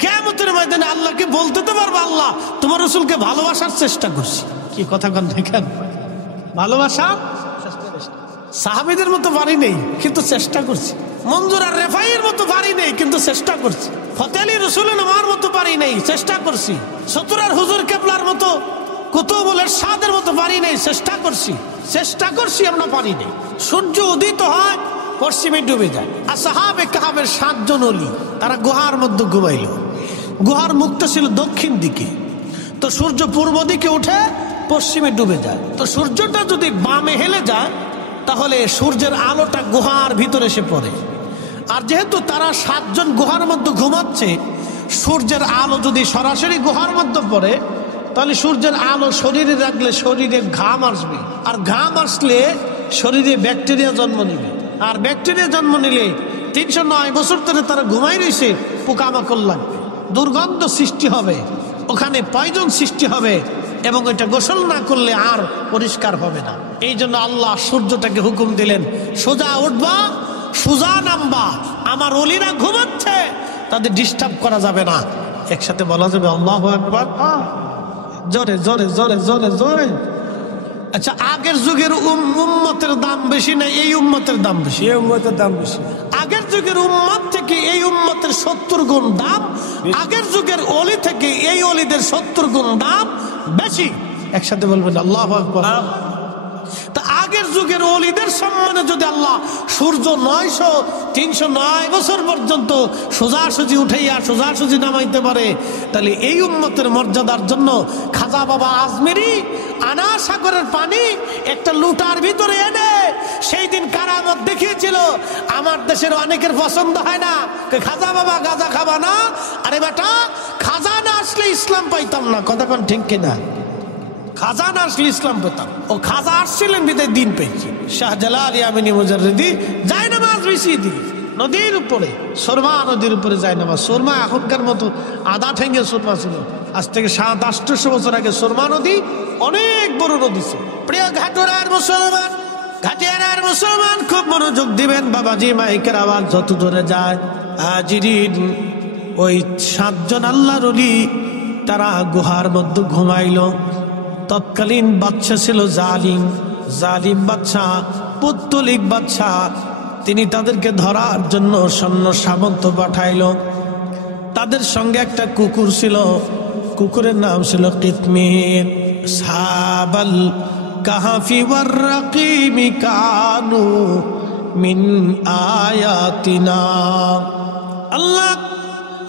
কিয়ামতের ময়দানে আল্লাহকে বলতে তো পারবো আল্লাহ তোমার রসুলকে ভালোবাসার চেষ্টা করছি। কি কথা কন দেখেন, ভালোবাসা সাহাবীদের মতো পারি নেই, কিন্তু চেষ্টা করছি। মঞ্জুর আর রেফাইয়ের মতো পারি নেই, কিন্তু চেষ্টা করছি। ফতেহ আলী রসুলের আমার মতো পারি নেই, চেষ্টা করছি। সতুরার হুজুর কেবলার মতো, কুতুবুল ইরশাদের মতো পারি নেই, চেষ্টা করছি। চেষ্টা করছি, আমরা পারি নেই। সূর্য উদিত হয়, পশ্চিমে ডুবে যায়। আসহাবে কাহাবের 7 জন ওলি, তারা গুহার মধ্যে ঘুমাইল। গুহার মুখটা ছিল দক্ষিণ দিকে, তো সূর্য পূর্ব দিকে উঠে পশ্চিমে ডুবে যায়। তো সূর্যটা যদি বামে হেলে যায় তাহলে সূর্যের আলোটা গুহার ভিতরে এসে পড়ে। আর যেহেতু তারা 7 জন গুহার মধ্যে ঘুমাচ্ছে, সূর্যের আলো যদি সরাসরি গুহার মধ্যে পড়ে তাহলে সূর্যের আলো শরীরে রাখলে শরীরে ঘাম আসবে, আর ঘাম আসলে শরীরে ব্যাকটেরিয়া জন্ম নেবে, আর ব্যাকটেরিয়া জন্ম নিলে 309 বছর ধরে তারা ঘুমাই রয়েছে, পোকামাকড় লাগবে, দুর্গন্ধ সৃষ্টি হবে, ওখানে পয়জন সৃষ্টি হবে, এবং এটা গোসল না করলে আর পরিষ্কার হবে না। এই জন্য আল্লাহ সূর্যটাকে হুকুম দিলেন, সোজা উঠবা, সোজা নামবা। আমার ওলিরা ঘুমাচ্ছে, তাদের ডিস্টার্ব করা যাবে না। একসাথে বলা যাবে আল্লাহু আকবার, জোরে জোরে জোরে জোরে জোরে। আচ্ছা, আগের যুগের উম্মতের দাম বেশি না এই উম্মতের দাম বেশি? এই উম্মতের দাম বেশি। আগের যুগের উম্মত থেকে এই উম্মতের 70 গুণ দাম, আগের যুগের ওলি থেকে এই ওলিদের 70 গুণ দাম বেশি। একসাথে বলবেন আল্লাহু আকবার। তা আগের যুগের ওলিদের সম্মানে যদি আল্লাহ সূর্য 309 বছর পর্যন্ত সোজাসুজি উঠাইয়া সোজাসুজি নামাইতে পারে, তাহলে এই উম্মতের মর্যাদার জন্য খাজা বাবা আজমেরি আনা সাগরের পানি একটা লুটার ভিতরে এনে সেই দিন কারামত দেখিয়েছিল। আমার দেশের অনেকের পছন্দ হয় না, খাজা বাবা গাঁজা খাবা না, আরে বেটা খাজা না আসলে ইসলাম পাইতাম না। কতক্ষণ ঠিক কিনা? খাজা না আসলে ইসলাম পেতাম, ও খাজা আসছিলেন বিদায় দিন পেয়েছি। শাহজালাল ইয়ামিনী মুজাররিদি জায়নামাজ বিছিয়ে দিয়ে নদীর উপরে, সুরমা নদীর উপরে জায়নামাজ। সুরমা এখনকার মতো আধা ঠেঙ্গে সুরমা ছিল, আজ থেকে 700-800 বছর আগে সুরমা নদী অনেক বড় নদী ছিল। প্রিয় ঘাটুরার মুসলমান, ঘাটিয়ারার মুসলমান, খুব মনোযোগ দিবেন। বাবাজি মাইকের আওয়াজ যত দূরে যায়, হাজিরিন, ওই 7 জন আল্লাহর ওলি তারা গুহার মধ্যে ঘুমাইল। তৎকালীন বাদশা ছিল জালিম, জালিম বাদশা, পৌত্তলিক বাদশা। তিনি তাদেরকে ধরার জন্য সৈন্য সামন্ত পাঠাইল। তাদের সঙ্গে একটা কুকুর ছিল, কুকুরের নাম ছিল কিতমির। সাহাবাল কাহাফি ওয়ার রাকিমি কানু মিন আয়াতিনা। আল্লাহ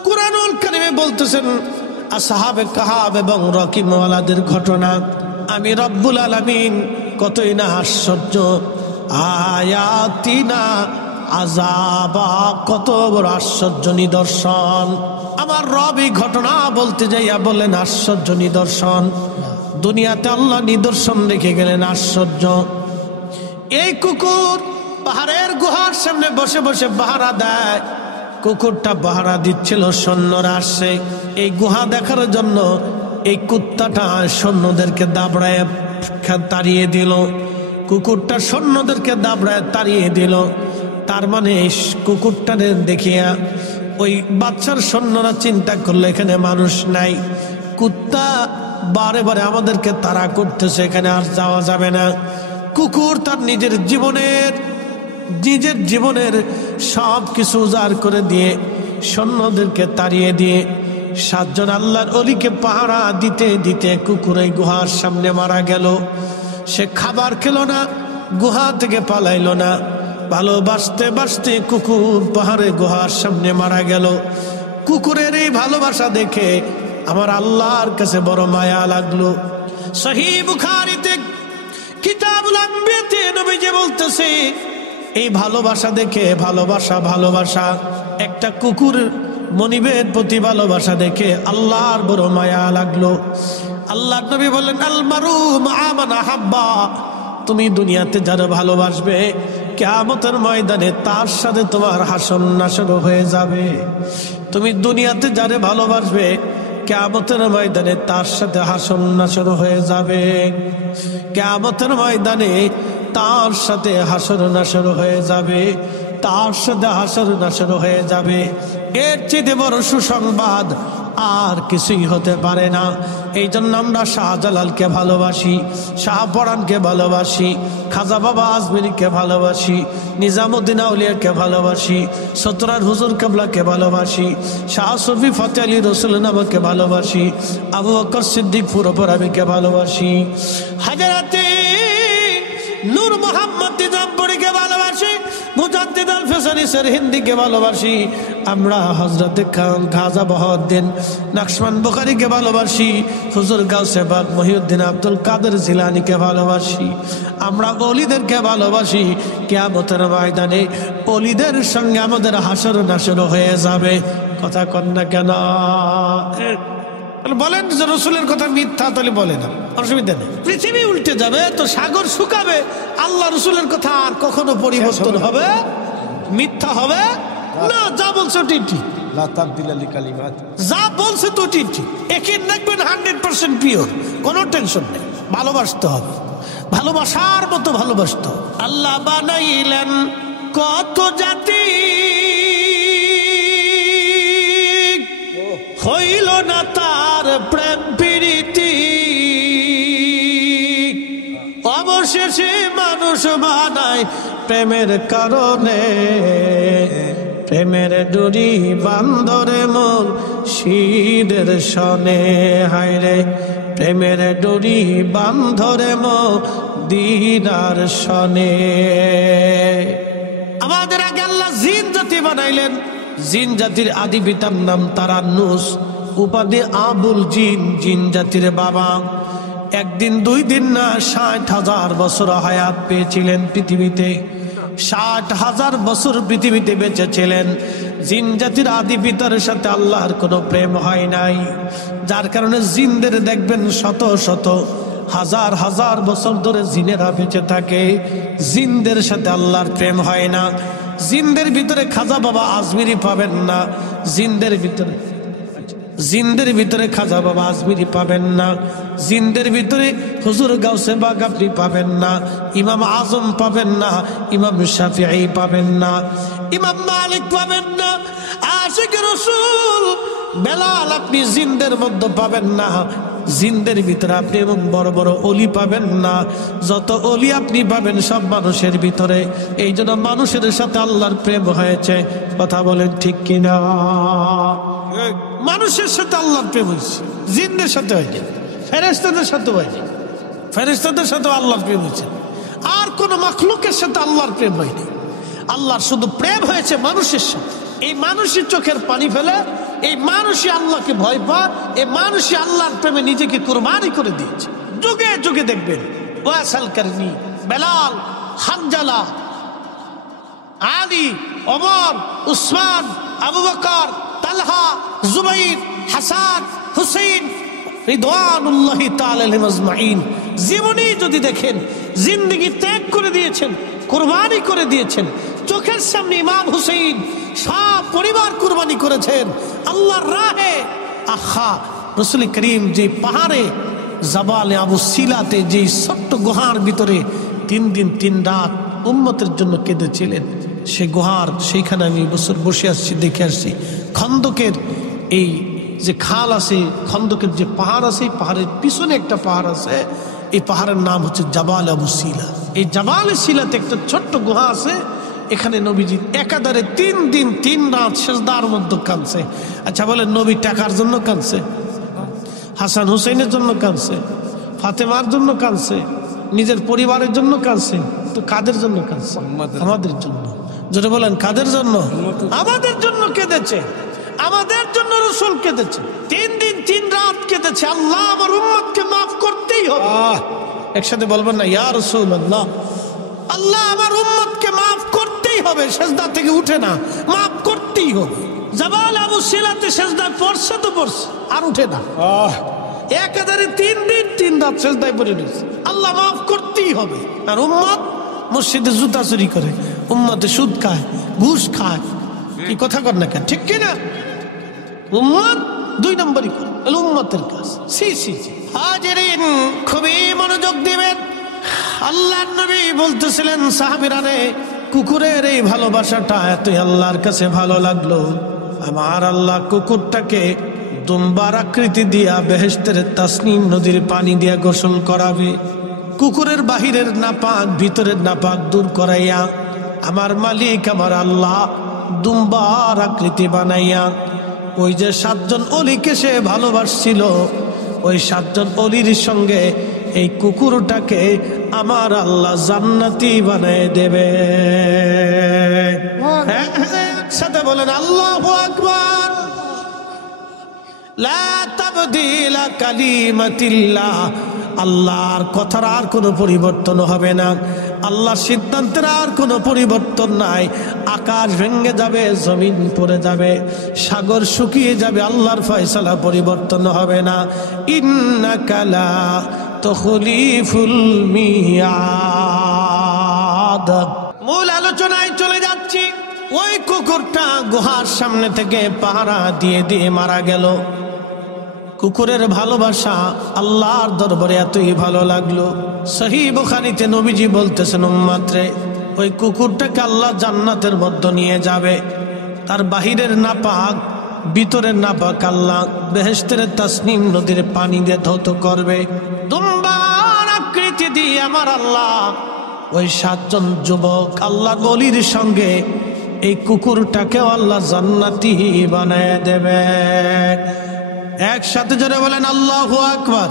কুরআনুল কারীমে বলতেছেন আসহাবে কাহাব এবং রকিমওয়ালাদের ঘটনা। আমি রব্বুল আলামিন কতই না আশ্চর্য, আয়াতিনা আযাবা, কত বড় আশ্চর্য নিদর্শন। আমার রব এই ঘটনা বলতে যাইয়া বললেন আশ্চর্য নিদর্শন। দুনিয়াতে আল্লাহ নিদর্শন রেখে গেলেন আশ্চর্য। এই কুকুর পাহাড়ের গুহার সামনে বসে বসে পাহারা দেয়। কুকুরটা পাহারা দিচ্ছিল, সৈন্যরা আসছে এই গুহা দেখার জন্য। এই কুত্তাটা সৈন্যদেরকে দাবড়ায় তাড়িয়ে দিল। কুকুরটা সৈন্যদেরকে দাবড়ায় তাড়িয়ে দিল। তার মানে কুকুরটাকে দেখিয়া ওই বাচ্চার সৈন্যরা চিন্তা করলো এখানে মানুষ নাই, কুত্তা বারে বারে আমাদেরকে তাড়া করতেছে, এখানে আর যাওয়া যাবে না। কুকুর তার নিজের জীবনের সব কিছু উজাড় করে দিয়ে সৈন্যদেরকে তাড়িয়ে দিয়ে 7 জন আল্লাহর ওলিকে পাহারা দিতে দিতে কুকুর এই গুহার সামনে মারা গেল। সে খাবার খেলো না, গুহা থেকে পালাইলো না, ভালোবাসতে বাসতে কুকুর পাহাড়ে গুহার সামনে মারা গেল। কুকুরের এই ভালোবাসা দেখে আমার আল্লাহর কাছে বড় মায়া লাগলো। সহিহ বুখারীতে কিতাবুল আম্বিয়াতে নবীজি বলতেছে এই ভালোবাসা দেখে, ভালোবাসা একটা কুকুর মনিবের প্রতি ভালোবাসা দেখে আল্লাহর বড় মায়া লাগলো। আল্লাহর নবী বললেন আল মারু মা মান আহাব্বা, তুমি দুনিয়াতে যারা ভালোবাসবে কিয়ামতের ময়দানে তার সাথে তোমার হাসর নাসর হয়ে যাবে। তুমি দুনিয়াতে যারে ভালোবাসবে কিয়ামতের ময়দানে তার সাথে হাসর নাসর হয়ে যাবে। কিয়ামতের ময়দানে তার সাথে হাসর নাসর হয়ে যাবে, তার সাথে হাসর নাসর হয়ে যাবে। এর চেয়ে বড় সুসংবাদ আর কিছুই হতে পারে না। এই জন্য আমরা শাহজালালকে ভালোবাসি, শাহপরানকে ভালোবাসি, খাজা বাবা আজমিরকে ভালোবাসি, নিজামুদ্দিন আউলিয়াকে ভালোবাসি, সতরার হুজুর কেবলাকে ভালোবাসি, শাহ সুফি ফতেহ আলী রসুল নামকে ভালোবাসি, আবু বকর সিদ্দিক পুরোপরাবিকে ভালোবাসি, হাজারাতে নূর মোহাম্মদ নিজামপুরীকে ভালোবাসি, মুজাদ্দিদ আল ফেসানি হিন্দিকে ভালোবাসি। আমরা হযরতে খাজা বহাউদ্দিন নকশবন্দ বুখারীকে ভালোবাসি, হুজুর গাউসে পাক মহিউদ্দিন আব্দুল কাদের জিলানীকে ভালোবাসি। আমরা ওলিদেরকে ভালোবাসি। কিয়ামতের ময়দানে ওলিদের সঙ্গে আমাদের হাসর নাসর হয়ে যাবে। কথা কন না কেন? বলেন যে রসুলের কথা মিথ্যা, তাহলে বলে না, অসুবিধা নেই। পৃথিবী উল্টে যাবে তো সাগর শুকাবে, আল্লাহ রসুলের কথা আর কখনো পরিবর্তন হবে? মিথ্যা হবে না। যা বলছে ঠিক ঠিক, যা বলছে তো ঠিক ঠিক। একে দেখবেন 100% পিওর, কোনো টেনশন নেই। ভালোবাসতে হবে, ভালোবাসার মতো ভালোবাসতে হবে। আল্লাহ বানাইলেন কত জাতি, হইল না তার প্রেম প্রীতি, অবশেষে মানুষ বানায় প্রেমের কারণে। প্রেমের ডুরি বান্ধরে মোর শীদের সনে, হায়রে প্রেমের ডুরি বান্ধরে মোর দিনার সনে। আমাদের আগে আল্লাহ জিন জাতি বানাইলেন। জিন জাতির আদি পিতার নাম তারান্নুস, উপাধি আবুল জিন, জিন জাতির বাবা। একদিন 2 দিন না 60,000 বছর হায়াত পেয়েছিলেন পৃথিবীতে। 60,000 বছর পৃথিবীতে বেঁচে ছিলেন। জিন জাতির আদি পিতার সাথে আল্লাহর কোনো প্রেম হয় নাই, যার কারণে জিনদের দেখবেন শত শত হাজার হাজার বছর ধরে জিনেরা বেঁচে থাকে। জিনদের সাথে আল্লাহর প্রেম হয় না। জিনদের ভিতরে খাজা বাবা আজমিরি পাবেন না, জিনদের ভিতরে খাজা বাবা আজমিরি পাবেন না, জিনদের ভিতরে হুজুর গাউসে বাগ আপনি পাবেন না, ইমাম আজম পাবেন না, ইমাম শাফিঈ পাবেন না, ইমাম মালিক পাবেন না, আশিক রাসূল বেলাল আপনি জিনদের মধ্যে পাবেন না। জিনদের ভিতরে আপনি এবং বড় বড় অলি পাবেন না। যত অলি আপনি পাবেন সব মানুষের ভিতরে। এই জন্য মানুষের সাথে আল্লাহর প্রেম হয়েছে। কথা বলেন ঠিক কিনা? মানুষের সাথে আল্লাহর প্রেম হয়েছে, জিনদের সাথে হয়নি, ফেরেশতাদের সাথে হয়নি। ফেরেশতাদের সাথে আল্লাহর প্রেম হয়েছে, আর কোন মাখলুকের সাথে আল্লাহর প্রেম হয়নি। আল্লাহর শুধু প্রেম হয়েছে মানুষের সাথে। এই মানুষের চোখের পানি ফেলে, এই মানুষই আল্লাহকে ভয় পায়, এই মানুষই আল্লাহর প্রেমে নিজেকে কুরবানি করে দিয়েছে। যুগে যুগে দেখবেন ওয়াসাল কারনি, বেলাল, হানজালা, আলী, ওমর, উসমান, আবু বকর, তালহা, জুবাইর, হাসান, হুসাইন রিদওয়ানুল্লাহি তাআলা আলাইহিম আজমাইন জীবনী যদি দেখেন, জিন্দেগি ত্যাগ করে দিয়েছেন, কুরবানি করে দিয়েছেন। চোখের সামনে ইমাম হুসাইন সব পরিবার কুরবানি করেছেন আল্লাহর রাহে। আহা, রাসূল করিম যে পাহাড়ে জাবালে আবু সিলাতে যে ছোট্ট গুহার ভিতরে 3 দিন 3 রাত উম্মতের জন্য কেঁদেছিলেন। সে গুহার সেইখানে আমি বছর বসে আসছি, দেখে আসছি। খন্দকের এই যে খাল আছে, খন্দকের যে পাহাড় আছে, এই পাহাড়ের পিছনে একটা পাহাড় আছে, এই পাহাড়ের নাম হচ্ছে জাবাল আবু সিলা। এই জাবাল সিলাতে একটা ছোট্ট গুহা আছে, এখানে নবীজি একাধারে 3 দিন 3 রাত সেজদার মধ্যে কাঁদছে। আচ্ছা বলেন, নবী টাকার জন্য কাঁদছে? হাসান হুসেনের জন্য কাঁদছে? ফাতেমার জন্য কাঁদছে? নিজের পরিবারের জন্য কাঁদছে? তো কাদের জন্য কাঁদছে? আমাদের জন্য। যেটা বলেন কাদের জন্য? আমাদের জন্য কেঁদেছে, আমাদের জন্য রাসূল কেঁদেছে। 3 দিন 3 রাত কেঁদেছে, আল্লাহ আমার উম্মতকে মাফ করতেই হবে। একসাথে বলবেন না, ইয়া রাসূলুল্লাহ, আল্লাহ আমার উম্মতকে মাফ করতেই হবে। সেজদা থেকে উঠে না, মাফ করতেই হবে। জাবাল আবু সিলাতে সেজদায় পড়ছে তো পড়ছে, আর উঠে না। একাধারে 3 দিন 3 রাত সেজদায় পড়ে রয়েছে, আল্লাহ মাফ করতেই হবে। আর উম্মত মসজিদে জুতা চুরি করে, উম্মতে সুদ খায়, ঘুষ খায়, কি কথা কর না কেন, ঠিক কিনা? উম্মত 2 নম্বরই করে, উম্মতের কাজ। সি সি সি হাজিরিন, খুবই মনোযোগ দিবেন। আল্লাহর নবী বলতেছিলেন, সাহাবীরা রে, কুকুরের এই ভালোবাসাটা এতই আল্লাহর কাছে ভালো লাগলো, আমার আল্লাহ কুকুরটাকে দুম্বার আকৃতি দিয়া বেহেশতের তাসনিম নদীর পানি দিয়া গোসল করাবে। কুকুরের বাহিরের নাপাক ভিতরের নাপাক দূর করাইয়া আমার মালিক আমার আল্লাহ দুম্বার আকৃতি বানাইয়া ওই যে 7 জন অলিকে সে ভালোবাসছিল, ওই 7 জন অলির সঙ্গে এই কুকুরটাকে আমার আল্লাহ জান্নাতি বানায় দেবে। সাথে বলেন আল্লাহু আকবার। লা তাবদীলা কালিমাতিল্লাহ, আল্লাহর কথার আর কোনো পরিবর্তন হবে না, আল্লাহর সিদ্ধান্তের আর কোনো পরিবর্তন নাই। আকাশ ভেঙে যাবে, জমিন পড়ে যাবে, সাগর শুকিয়ে যাবে, আল্লাহর ফয়সালা পরিবর্তন হবে না। ইন্নাকা লা তুখলিফুল মিয়াদ। মূল আলোচনায় চলে যাচ্ছি। ওই কুকুরটা গুহার সামনে থেকে পাহারা দিয়ে দিয়ে মারা গেল। কুকুরের ভালোবাসা আল্লাহর দরবারে এতই ভালো লাগলো, সহিহ বুখারীতে নবীজি বলতেছেন, উম্মতরে, ওই কুকুরটাকে আল্লাহ জান্নাতের মধ্যে নিয়ে যাবে। তার বাহিরের নাপাক ভিতরের নাপাক আল্লাহ বেহেশতের তাসনিম নদীর পানি দিয়ে ধৌত করবে। দুম্বার আকৃতি দিয়ে আমার আল্লাহ ওই 7 জন যুবক আল্লাহর ওলির সঙ্গে এই কুকুরটাকেও আল্লাহ জান্নাতি বানায় দেবে। একসাথে জোরে বলেন আল্লাহু আকবার।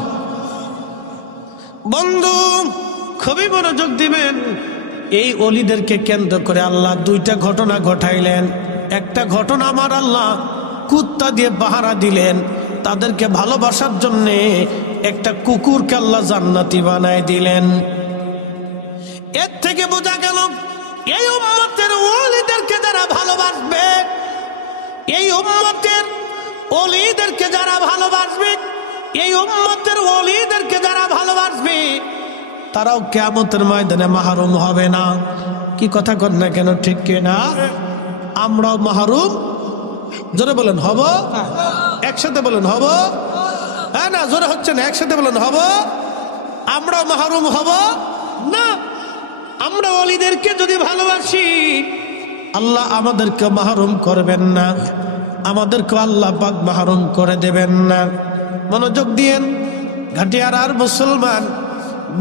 বন্ধু, খুবই মনোযোগ দিবেন। এই অলিদেরকে কেন্দ্র করে আল্লাহ 2টা ঘটনা ঘটাইলেন। একটা ঘটনা আমার আল্লাহ কুত্তা দিয়ে পাহারা দিলেন, তাদেরকে ভালোবাসার জন্যে একটা কুকুরকে আল্লাহ জান্নাতি বানায় দিলেন। এর থেকে বোঝা গেল, এই উম্মতের ওলিদেরকে যারা ভালোবাসবে, এই উম্মতের ওলিদেরকে যারা ভালোবাসবে, এই উম্মতের ওলিদেরকে যারা ভালোবাসবে, তারাও কিয়ামতের ময়দানে মাহরুম হবে না। কি কথা কর না কেন, ঠিক কিনা? আমরাও মাহরুম, জোরে বলেন হব। একসাথে বলেন হব। হ্যাঁ না, জোরে হচ্ছে না, একসাথে বলেন হব। আমরাও মাহরুম হব না। আমরা ওলিদেরকে যদি ভালোবাসি, আল্লাহ আমাদেরকে মাহরুম করবেন না, আমাদেরকে আল্লাহ পাক মাহরুম করে দেবেন না। মনোযোগ দিয়েন ঘাটিয়ার আর মুসলমান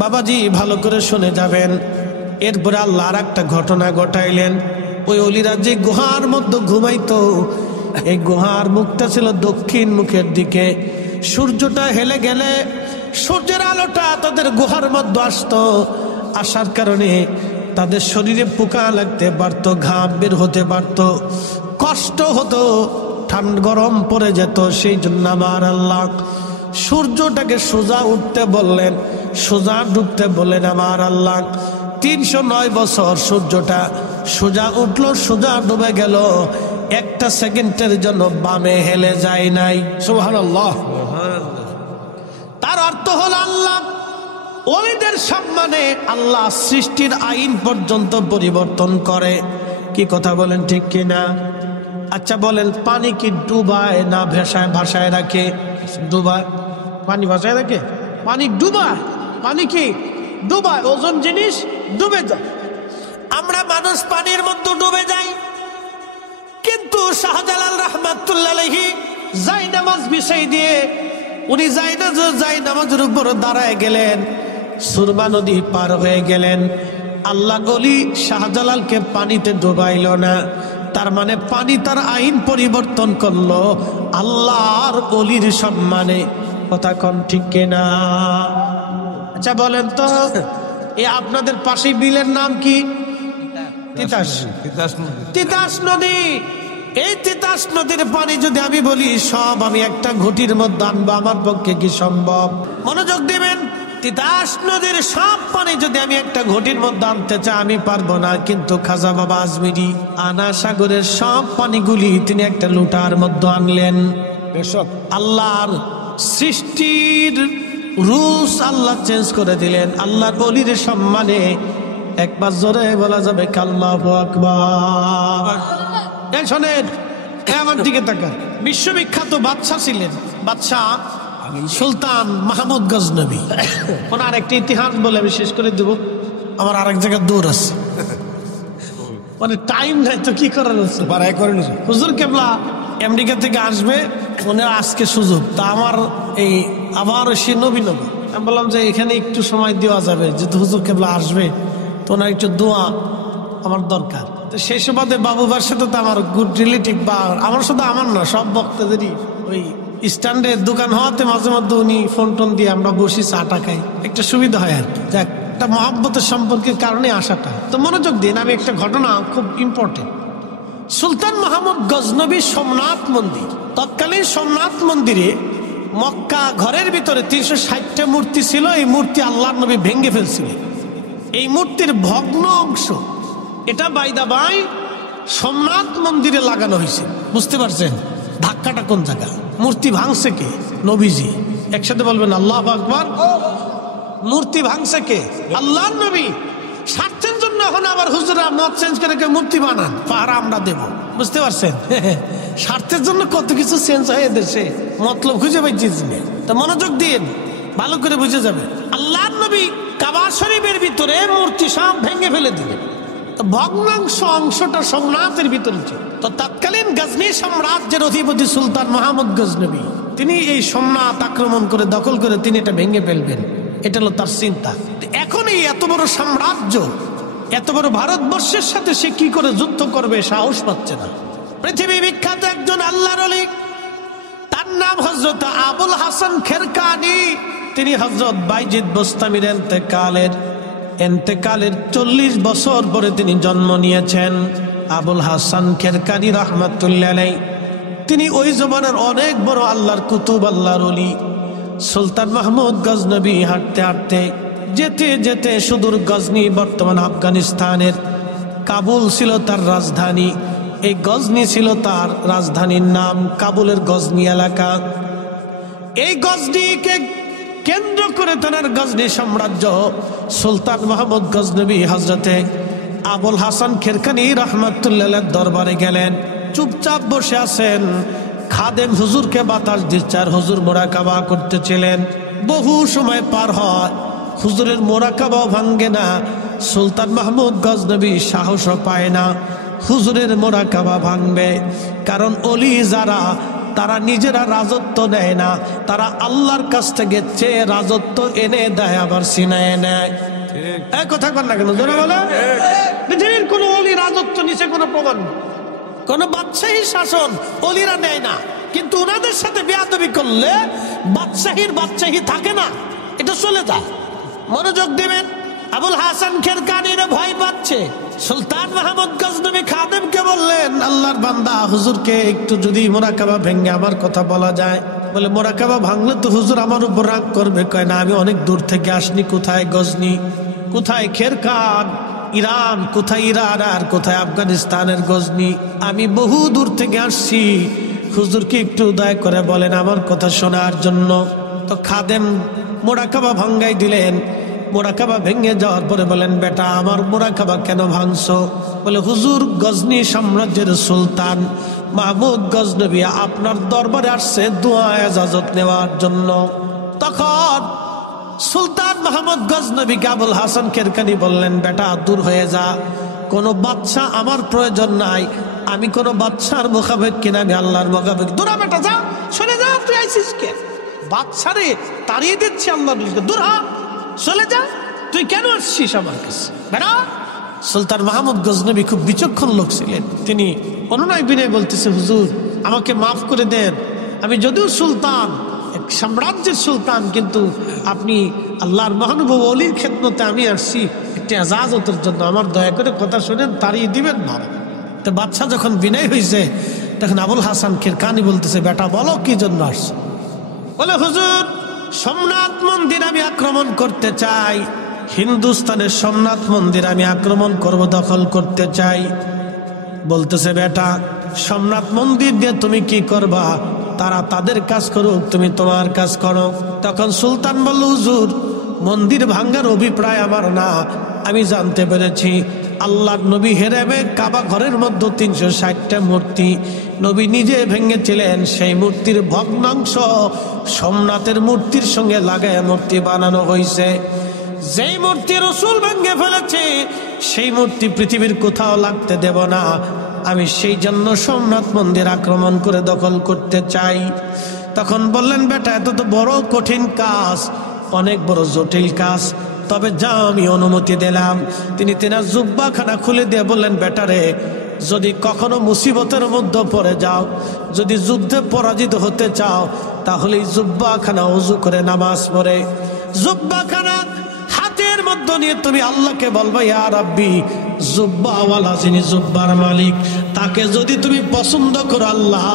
বাবাজি, ভালো করে শুনে যাবেন। এরপরে আল্লাহ আর একটা ঘটনা ঘটাইলেন। ওই অলিরা যে গুহার মধ্যে ঘুমাইতো, এই গুহার মুখটা ছিল দক্ষিণ মুখের দিকে। সূর্যটা হেলে গেলে সূর্যের আলোটা তাদের গুহার মধ্যে আসতো, আসার কারণে তাদের শরীরে পোকা লাগতে পারত, ঘাম বের হতে পারত, কষ্ট হতো, ঠান্ডা গরম পড়ে যেত। সেই জন্য আমার আল্লাহ সূর্যটাকে সোজা উঠতে বললেন, সোজা ডুবতে বললেন। আমার আল্লাহ 309 বছর সূর্যটা সোজা উঠলো, সোজা ডুবে গেল, একটা সেকেন্ডের জন্য বামে হেলে যায় নাই। সুবহানাল্লাহ। তার অর্থ হলো আল্লাহ ওলিদের সম্মানে আল্লাহ সৃষ্টির আইন পর্যন্ত পরিবর্তন করে। কি কথা বলেন, ঠিক কিনা? আচ্ছা বলেন, পানি কি ডুবায় না ভাসায় রাখে? ডুবায়। পানি ভাসায় রাখে? পানি ডুবায়। পানি কি ডুবায়? ওজন জিনিস ডুবে যায়। আমরা মানুষ পানির মধ্যে ডুবে যাই, কিন্তু শাহজালাল রাহমাতুল্লাহ আলাইহি জায়নামাজ বিছাই দিয়ে উনি জায়নামাজের উপর দাঁড়ায় গেলেন, সুরমা নদী পার হয়ে গেলেন। আল্লাহ গলি শাহজালালকে পানিতে ডুবাইল না, তার মানে পানি তার আইন পরিবর্তন করলো আল্লাহর অলির সম্মানে। কথা কোন ঠিক কিনা? আচ্ছা বলেন তো, এ আপনাদের পাশে বিলের নাম কি? তিতাস নদী। এই তিতাস নদীর পানি যদি আমি বলি সব আমি একটা ঘটির মধ্যে আনবো, আমার পক্ষে কি সম্ভব? মনোযোগ দিবেন, তিতাস নদীর সব পানি যদি আমি একটা ঘটির মধ্যে আনতে চাই আমি পারবো না। কিন্তু খাজা বাবা আজমিরি আনা সাগরের সব পানিগুলি তিনি একটা লুটার মধ্যে আনলেন। আল্লাহর সৃষ্টির রুলস আল্লাহ চেঞ্জ করে দিলেন আল্লাহর অলির সম্মানে। একবার জোরে বলা যাবে আল্লাহু আকবার। শোনেন, আমার দিকে তাকান। বিশ্ববিখ্যাত বাদশা ছিলেন, বাদশা সুলতান মাহমুদ গজনবী। ওনার একটি ইতিহাস বলে আমি শেষ করে দেব, আমার আরেক জায়গায় দূর আছে, মানে টাইম নাই তো কি করার আছে। হুজুর কেবলা আমেরিকা থেকে আসবে, ওনার আজকে সুযোগ। তা আমার এই আবার সে নবী নবী, আমি বললাম যে এখানে একটু সময় দেওয়া যাবে, যেহেতু হুজুর কেবলা আসবে তো ওনার একটু দোয়া আমার দরকার। তো সেই সুবাদে বাবুবার সাথে তো আমার গুড রিলেটিভ, বা আমার শুধু আমার না সব বক্তাদেরই ওই স্ট্যান্ডের দোকান হওয়াতে মাঝে মধ্যে উনি ফোন টোন দিয়ে আমরা বসি চা খাই, একটা সুবিধা হয় আর কি। যাক, একটা মহাব্বতের সম্পর্কের কারণে আসাটা। তো মনোযোগ দিন, আমি একটা ঘটনা খুব ইম্পর্টেন্ট। সুলতান মাহমুদ গজনবী সোমনাথ মন্দির, তৎকালীন সোমনাথ মন্দিরে মক্কা ঘরের ভিতরে 360টা মূর্তি ছিল। এই মূর্তি আল্লাহর নবী ভেঙে ফেলছিলেন। এই মূর্তির ভগ্ন অংশ এটা বাইদা বাই সোমনাথ মন্দিরে লাগানো হয়েছে। বুঝতে পারছেন ধাক্কাটা কোন জায়গা? মূর্তি ভাঙছে কে? নবীজি। একসাথে বলবেন আল্লাহু আকবার। মূর্তি ভাঙছে কে? আল্লাহর নবী। স্বার্থের জন্য এখন আবার হুজুরা মত চেঞ্জ করে মূর্তি বানান, পাহারা আমরা দেব। বুঝতে পারছেন স্বার্থের জন্য কত কিছু চেঞ্জ হয় দেশে, মতলব খুঁজে পাইছি না। তো মনোযোগ দিন, ভালো করে বুঝে যাবে। আল্লাহর নবী কাবা শরীফের ভিতরে মূর্তি সব ভেঙে ফেলে দিলেন। ভগ্নাংশ অংশটা সোমনাথের ভিতরে ছিল। তো তৎকালীন গজনী সাম্রাজ্যের অধিপতি সুলতান মাহমুদ গজনবী তিনি এই সোমনাথ আক্রমণ করে দখল করে তিনি এটা ভেঙে ফেলবেন, এটা হলো তার চিন্তা। এখন এই এত বড় সাম্রাজ্য, এত বড় ভারতবর্ষের সাথে সে কি করে যুদ্ধ করবে সাহস পাচ্ছে না। পৃথিবী বিখ্যাত একজন আল্লাহর ওলি, তার নাম হযরত আবুল হাসান খেরকানি। তিনি হযরত বাইজিদ বোস্তামির এন্তেকালের 40 বছর পরে তিনি জন্ম নিয়েছেন। আবুল হাসান খেরকানি রাহমাতুল্লাহ আলাইহি তিনি ওই জমানার অনেক বড় আল্লাহর কুতুব, আল্লাহর ওলি। সুলতান মাহমুদ গজনবী হাঁটতে হাঁটতে যেতে যেতে সুদূর গজনি, বর্তমান আফগানিস্তানের কাবুল ছিল তার রাজধানী। এই গজনি ছিল তার রাজধানীর নাম, কাবুলের গজনি এলাকা। এই গজনিকে কেন্দ্র করে তার গজনি সাম্রাজ্য। সুলতান মাহমুদ গজনবী হযরতে আবুল হাসান খেরকানি রাহমাতুল্লাহ দরবারে গেলেন। চুপচাপ বসে আছেন, খাদেম হুজুরকে বাতাস দিচ্ছে আর হুজুর মোরাকাবা করতেছিলেন। বহু সময় পার হয়, হুজুরের মোরাকাবাও ভাঙ্গে না। সুলতান মাহমুদ গজনবী সাহসও পায় না হুজুরের মোরাকাবা ভাঙবে। কারণ অলি যারা, তারা নিজেরা রাজত্ব নেয় না, তারা আল্লাহর কাছ থেকে চেয়ে রাজত্ব এনে দেয়, আবার ছিনায় নেয়। এক কথা কর না কেন জোরে বলে? পৃথিবীর কোন অলি রাজত্ব নিচে কোনো প্রমাণ নেই, কোন বাদশাহী শাসন অলিরা নেয় না। কিন্তু ওনাদের সাথে বেয়াদবি করলে বাদশাহী থাকে না, এটা চলে যায়। মনোযোগ দিবেন, আবুল হাসান খেরকানির ভয় পাচ্ছে। সুলতান মাহমুদ গজনবী খাদেমকে বললেন, আল্লাহর বান্দা হুজুরকে একটু যদি মোরাকাবা ভেঙে আমার কথা বলা যায়। বলে মোরাকাবা ভাঙলে তো হুজুর আমার উপর রাগ করবে। কয় না, আমি অনেক দূর থেকে আসনি। কোথায় গজনি, কোথায় খেরকান, ইরান, কোথায় ইরান আর কোথায় আফগানিস্তানের গজনি। আমি বহু দূর থেকে আসছি, হুজুরকে একটু দয়া করে বলেন আমার কথা শোনার জন্য। তো খাদেম মোরাকাবা ভাঙ্গাই দিলেন। মোরাকাবা ভেঙে যাওয়ার পরে বলেন, বেটা আমার মোরাকাবা কেন ভাঙছো? বলে হুজুর, গজনি সাম্রাজ্যের সুলতান মাহমুদ গজনবী আপনার দরবারে আসছে দোয়া ইজাজত নেওয়ার জন্য। তখন সুলতান মাহমুদ গজনবীকে আবুল হাসান কেরকানি বললেন, বেটা দূর হয়ে যা, কোনো বাদশা আমার প্রয়োজন নাই, আমি কোনো বাদশার মোকাবেক কিনা, আমি আল্লাহর মোকাবেক। দূরা বেটা, যা, চলে যা, তুই আইসিস কে? বাদশারে তাড়িয়ে দিচ্ছি আল্লাহ, দূর হ, চলে যা, তুই কেন আসছিস আমার কাছে, বেটা। সুলতান মাহমুদ গজনবী খুব বিচক্ষণ লোক ছিলেন। তিনি অনুনয় বিনয় বলতেছে, হুজুর আমাকে মাফ করে দেন, আমি যদিও সুলতান, এক সাম্রাজ্যের সুলতান, কিন্তু আপনি আল্লাহর মহানুভব অলির খেদমতে আমি আসছি একটি এজাজতের জন্য, আমার দয়া করে কথা শুনেন, তাড়িয়ে দিবেন না। তো বাদশা যখন বিনয় হয়েছে তখন আবুল হাসান কিরকানি বলতেছে, বেটা বলো কি জন্য আসছো? বলে, হুজুর সোমনাথ মন্দির আমি আক্রমণ করতে চাই, হিন্দুস্তানের সোমনাথ মন্দির আমি আক্রমণ করব, দখল করতে চাই। বলতেছে, বেটা সোমনাথ মন্দির দিয়ে তুমি কি করবা? তারা তাদের কাজ করুক, তুমি তোমার কাজ করো। তখন সুলতান বলল, হুজুর মন্দির ভাঙ্গার অভিপ্রায় আমার না, আমি জানতে পেরেছি আল্লাহর নবী হেরেমে কাবা ঘরের মধ্যে 360টা মূর্তি নবী নিজে ভেঙেছিলেন, সেই মূর্তির ভগ্নাংশ সোমনাথের মূর্তির সঙ্গে লাগায় মূর্তি বানানো হয়েছে। যেই মূর্তি রাসূল ভেঙে ফেলেছে সেই মূর্তি পৃথিবীর কোথাও লাগতে দেব না, আমি সেই জন্য সোমনাথ মন্দির আক্রমণ করে দখল করতে চাই। তখন বললেন, বেটা এত তো বড় কঠিন কাজ, অনেক বড় জটিল কাজ, তবে যা আমি অনুমতি দিলাম। তিনি তেনার জুব্বাখানা খুলে দিয়ে বললেন, বেটারে যদি কখনো মুসিবতের মধ্যে পড়ে যাও, যদি যুদ্ধে পরাজিত হতে চাও, তাহলে জুব্বাখানা ওযু করে নামাজ পড়ে জুব্বাখানা হাতের মধ্যে নিয়ে তুমি আল্লাহকে বলবা, ইয়া রাব্বি, জুব্বাওয়ালা যিনি জুব্বার মালিক, তাকে যদি তুমি পছন্দ করো, আল্লাহ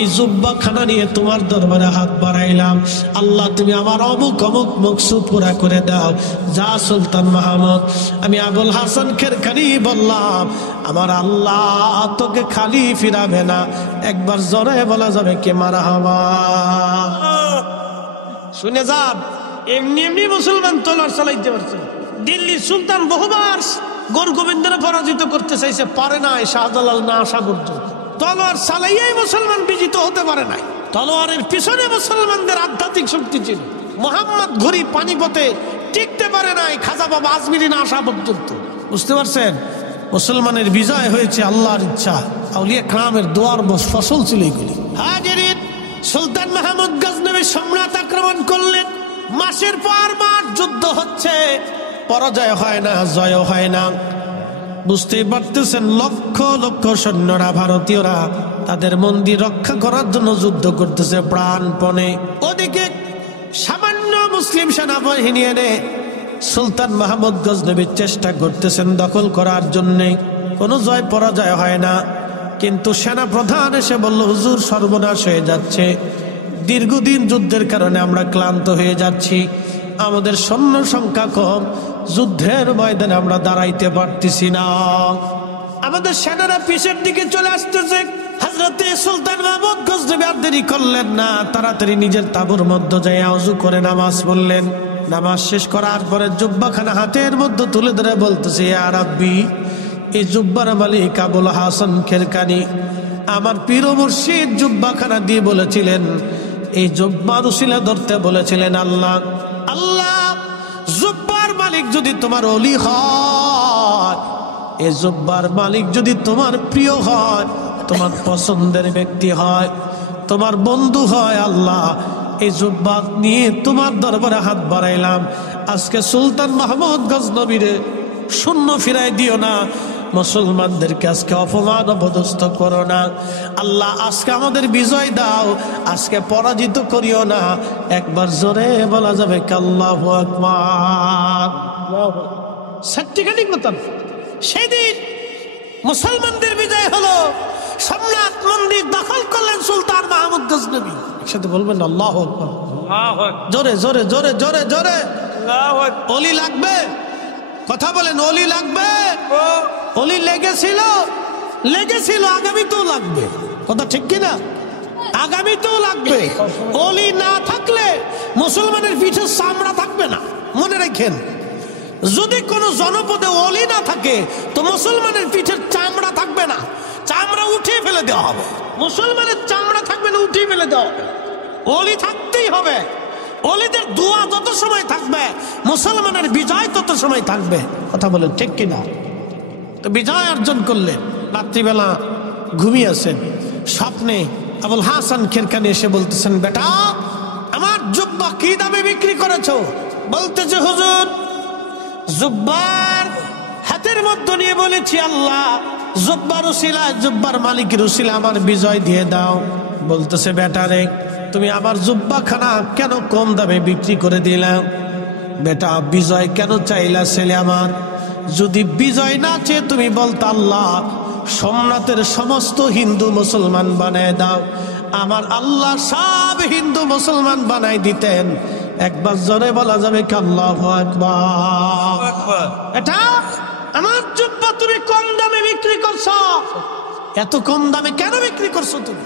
এই জুব্বাখানা নিয়ে তোমার দরবারে হাত বাড়াইলাম, আল্লাহ তুমি আমার অমুক অমুক মকসুদ পুরা করে দাও। যা সুলতান মাহমুদ, আমি আবুল হাসান কেরকানি বললাম, আমার আল্লাহ তোকে খালি ফিরাবে না। একবার জোরে বলা যাবে কে মারহাবা? শুনে যান, এমনি এমনি মুসলমান তলোয়ার চালাইতে পারছে। দিল্লির সুলতান বহুবার গোর গোবিন্দরে পরাজিত করতে চাইছে, পারে নাই, শাহজালাল না আসা পর্যন্ত। তলোয়ার চালাইয়াই মুসলমান বিজিত হতে পারে নাই। তলোয়ারের পিছনে মুসলমানদের আধ্যাত্মিক শক্তি ছিল। মোহাম্মদ ঘুরি পানিপথে টিকতে পারে নাই, খাজা বাবা আজমিরি না আসা পর্যন্ত। বুঝতে পারছেন? মুসলমানের বিজয় হয়েছে আল্লাহর ইচ্ছা, আউলিয়া কেরামের দোয়ার ফসল ছিল এগুলি। হাজিরিন, সুলতান মাহমুদ গজনবী সম্রাট আক্রমণ করলেন। মাসের পর মাস যুদ্ধ হচ্ছে, পরাজয় হয় না, জয় হয় না। বুঝতেই পারতেছেন, লক্ষ লক্ষ সৈন্যরা, ভারতীয়রা তাদের মন্দির রক্ষা করার জন্য যুদ্ধ করতেছে প্রাণপণে। ওদিকে সামান্য মুসলিম সেনাবাহিনী এনে সুলতান মাহমুদ গজনবী চেষ্টা করতেছেন দখল করার জন্য, কোনো জয় পরাজয় হয় না। কিন্তু সেনা প্রধান এসে বলল, হুজুর সর্বনাশ হয়ে যাচ্ছে, দীর্ঘদিন যুদ্ধের কারণে আমরা ক্লান্ত হয়ে যাচ্ছি, আমাদের সৈন্য সংখ্যা কম, যুদ্ধের ময়দানে আমরা দাঁড়াইতে পারতেছি না, আমাদের সেনারা পিছের দিকে চলে আসতেছে। হযরতে সুলতান মাহমুদ গজনবী আর দেরি করলেন না, তাড়াতাড়ি নিজের তাঁবুর মধ্যে যাই ওযু করে নামাজ পড়লেন। নামাজ শেষ করার পরে জুব্বাখানা হাতের মধ্যে তুলে ধরে বলতেছে, ইয়া রাব্বি, এই জুব্বার মালিক আবুল হাসান কেরকানি আমার পীর ও মুর্শিদ জুব্বাখানা দিয়ে বলেছিলেন, এই জুব্বার উসিলা ধরতে বলেছিলেন, আল্লাহ আল্লাহ, জুব্বার মালিক যদি তোমার ওলি হয়, এই জুব্বার মালিক যদি তোমার প্রিয় হয়, তোমার পছন্দের ব্যক্তি হয়, তোমার বন্ধু হয়, আল্লাহ এই জুব্বা নিয়ে তোমার দরবারে হাত বাড়াইলাম। আজকে সুলতান মাহমুদ গজনবীরে শূন্য ফিরাই দিও না, মুসলমানদেরকে আজকে অপমান অপদস্থ করো না, আল্লাহ আজকে আমাদের বিজয় দাও, আজকে পরাজিত করিও না। একবার জোরে বলা যাবে আল্লাহু আকবার। সার্টিফিকেট মতন সেদিন মুসলমানদের বিজয় হলো, সোমনাথ মন্দির দখল করলেন সুলতান মাহমুদ গজনবী। একসাথে বলবেন আল্লাহু আকবার, জোরে জোরে জোরে জোরে জোরে। অলি লাগবে, কথা বলেন, অলি লাগবে। অলি লেগেছিল, লেগেছিল, আগামীতেও লাগবে, কথা ঠিক কিনা? আগামীতেও লাগবে। অলি না থাকলে মুসলমানের পিঠে চামড়া থাকবে না, মনে রাখেন। যদি কোনো জনপদে অলি না থাকে তো মুসলমানের পিঠের চামড়া থাকবে না, চামড়া উঠিয়ে ফেলে দেওয়া হবে। মুসলমানের চামড়া থাকবে না, উঠিয়ে ফেলে দেওয়া হবে। অলি থাকতেই হবে। ওলিদের দোয়া যত সময় থাকবে মুসলমানের বিজয় তত সময় থাকবে। কথা বলেন ঠিক কিনা? তো বিজয় অর্জন করলেন। রাত্রিবেলা ঘুমিয়েছেন, স্বপ্নে আবুল হাসান খেরকানি এসে বলতেছেন, বেটা আমার জুব্বা কি দামে বিক্রি করেছো? বলতেছে, হুজুর জুব্বার হাতের মধ্যে নিয়ে বলেছি, আল্লাহ জুব্বার উসিলা, জুব্বার মালিকের উসিলা আমার বিজয় দিয়ে দাও। বলতেছে, বেটা রে তুমি আমার জুব্বা খানা কেন কম দামে বিক্রি করে দিলাম? বেটা বিজয় কেন চাইলা ছেলে আমার? যদি বিজয় না চেয়ে তুমি বলতো আল্লাহ সোমনাথের সমস্ত হিন্দু মুসলমান বানায় দাও, আমার আল্লাহ সব হিন্দু মুসলমান বানাই দিতেন। একবার জোরে বলা যাবে কি আল্লাহু আকবার? এটা আমার জুব্বা তুমি কম দামে বিক্রি করছো। এত কম দামে কেন বিক্রি করছো তুমি?